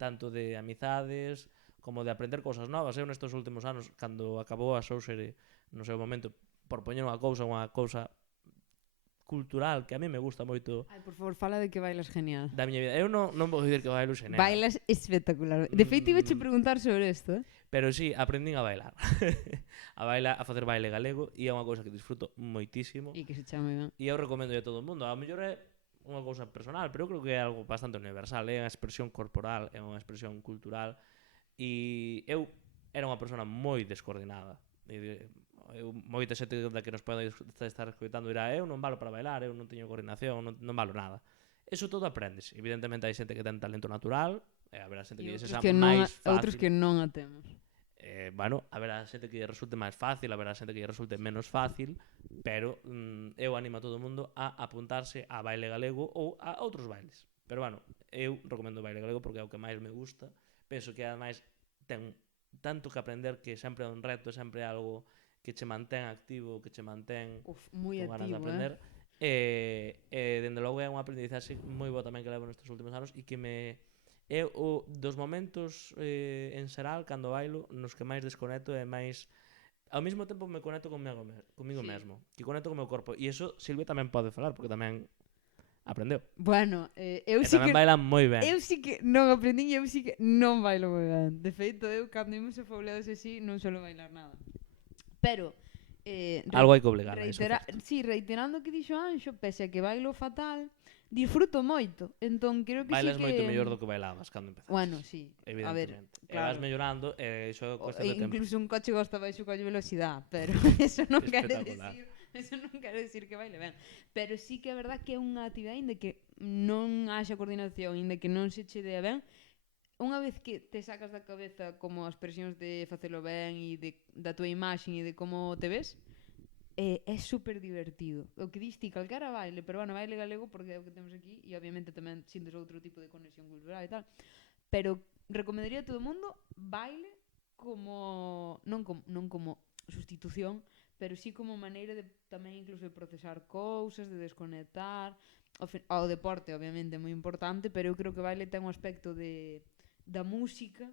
tanto de amizades como de aprender cousas novas. Eu nestes últimos anos, cando acabou a Xóuxere no seu momento, por poñer unha cousa cultural que a mí me gusta moito Ai, por favor, fala de que bailas genial. da miña vida. Eu non vou dicir que bailo xenera, Bailas espectacular. De feito, iba che preguntar sobre isto, pero sí, aprendín a bailar. a facer baile galego, e é unha cousa que disfruto moitísimo. E que se chame ben. E eu recomendo a todo o mundo. A mellor é unha cousa personal, pero eu creo que é algo bastante universal. É unha expresión corporal, é unha expresión cultural. E eu era unha persona moi descoordinada. Moita xente da que nos pode estar escoitando dirá: eu non valo para bailar, eu non teño coordinación, non valo nada. Eso todo aprendes. Evidentemente hai xente que ten talento natural, e haberá xente que lle sexa máis fácil. Outros que non a temos. Bueno, haberá xente que lle resulte máis fácil, haberá xente que lle resulte menos fácil, pero eu animo a todo o mundo a apuntarse a baile galego ou a outros bailes. Pero bueno, eu recomendo o baile galego porque é o que máis me gusta. Penso que ademais ten tanto que aprender que sempre é un reto, sempre é algo que che mantén activo, que che mantén moi con ganas de activo, aprender. Dende logo é unha aprendizaxe moi boa tamén que levo nestes últimos anos e que é o dos momentos en xeral cando bailo nos que máis desconecto e máis ao mesmo tempo me conecto comigo mesmo, que conecto co meu corpo, e iso Silvia tamén pode falar porque tamén aprendeu. Bueno, eu E sí tamén que baila moi ben. eu sí que non aprendín e eu sí que non bailo moi ben. De feito, eu cando imos a fauleados así non suelo bailar nada. Pero algo hai que obligar a eso. Sí, reiterando o que dixo Anxo, pese a que bailo fatal, disfruto moito. Entón, creo que Bailas sí que... moito mellor do que bailabas cando empezaste. Bueno, sí. A ver, Evidentemente. claro. E vas mellorando, iso é cuestión de tempo. Incluso un coche gosta baixo colle velocidade, pero eso non quere Espectacular. decir que baile ben. Pero sí que é verdad que é unha actividade inda que non haxa coordinación, inda que non se che dea ben. Unha vez que te sacas da cabeza como as presións de facelo ben e da tua imaxe e de como te ves, é super divertido. O que diste calquera baile, pero bueno, baile galego porque é o que temos aquí e obviamente tamén sintes outro tipo de conexión cultural e tal. Pero recomendaría a todo o mundo baile como non como sustitución, pero sí como maneira de tamén incluso de procesar cousas, de desconectar. O deporte obviamente é moi importante, pero eu creo que baile ten un aspecto da música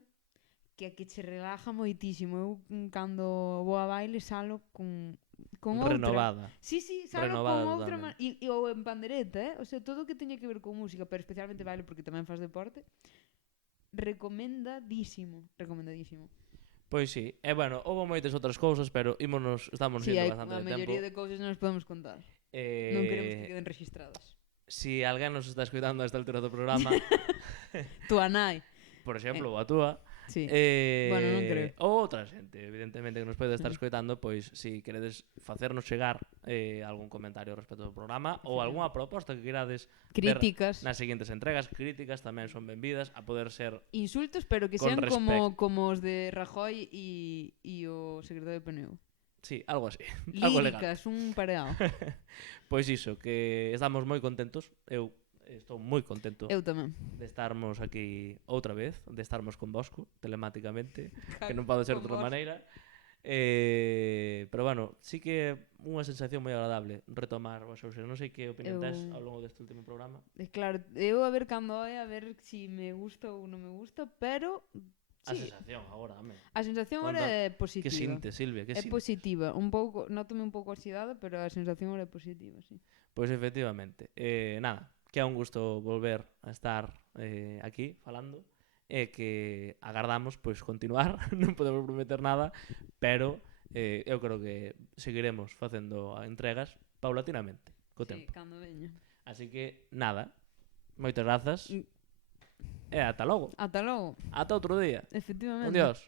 que che relaja moitísimo. Eu cando vou a baile salo con outra. Renovada. Sí, salo renovada con outra totalmente. e ou en pandereta, O sea, todo o que teña que ver con música, pero especialmente baile porque tamén faz deporte. Recomendadísimo. Pois sí, e bueno, houve moitas outras cousas, pero estamos Sí, indo hai bastante a de tempo. maioría de cousas non as podemos contar. Non queremos que queden registradas. Si alguén nos está escoitando a esta altura do programa, Tua nai. por exemplo, ou a túa, Sí. Bueno, non creo. ou outra xente, evidentemente, que nos pode estar escoitando, pois, si queredes facernos chegar algún comentario respecto do programa ou algunha proposta que querades Críticas. ver nas seguintes entregas, críticas tamén son benvidas, a poder ser Insultos, pero que con sean respecto. como os de Rajoy e o secretario de PNU. sí, algo así, algo legal. Líricas, un pareado. Pois iso, que estamos moi contentos, eu estou moi contento Eu tamén. de estarmos aquí outra vez, de estarmos con Bosco, telemáticamente, que non pode ser de outra Con vos. maneira. Pero bueno, sí que é unha sensación moi agradable retomar o Xóuxere. Non sei que opinión tes ao longo deste último programa. Claro, eu a ver cando é, a ver si me gusta ou non me gusta, pero A sí, sensación agora, amén. a sensación ahora é positiva. Que sintes, Silvia? Que É sintes? positiva, nótome un pouco ansiedade, pero a sensación ahora é positiva, sí. Pois efectivamente. Nada, que é un gusto volver a estar aquí falando e que agardamos pois continuar, non podemos prometer nada, pero eu creo que seguiremos facendo entregas paulatinamente co tempo. Sí, cando veña. Así que nada, moitas grazas e ata logo. Ata logo, Ata outro día. efectivamente. Un dios.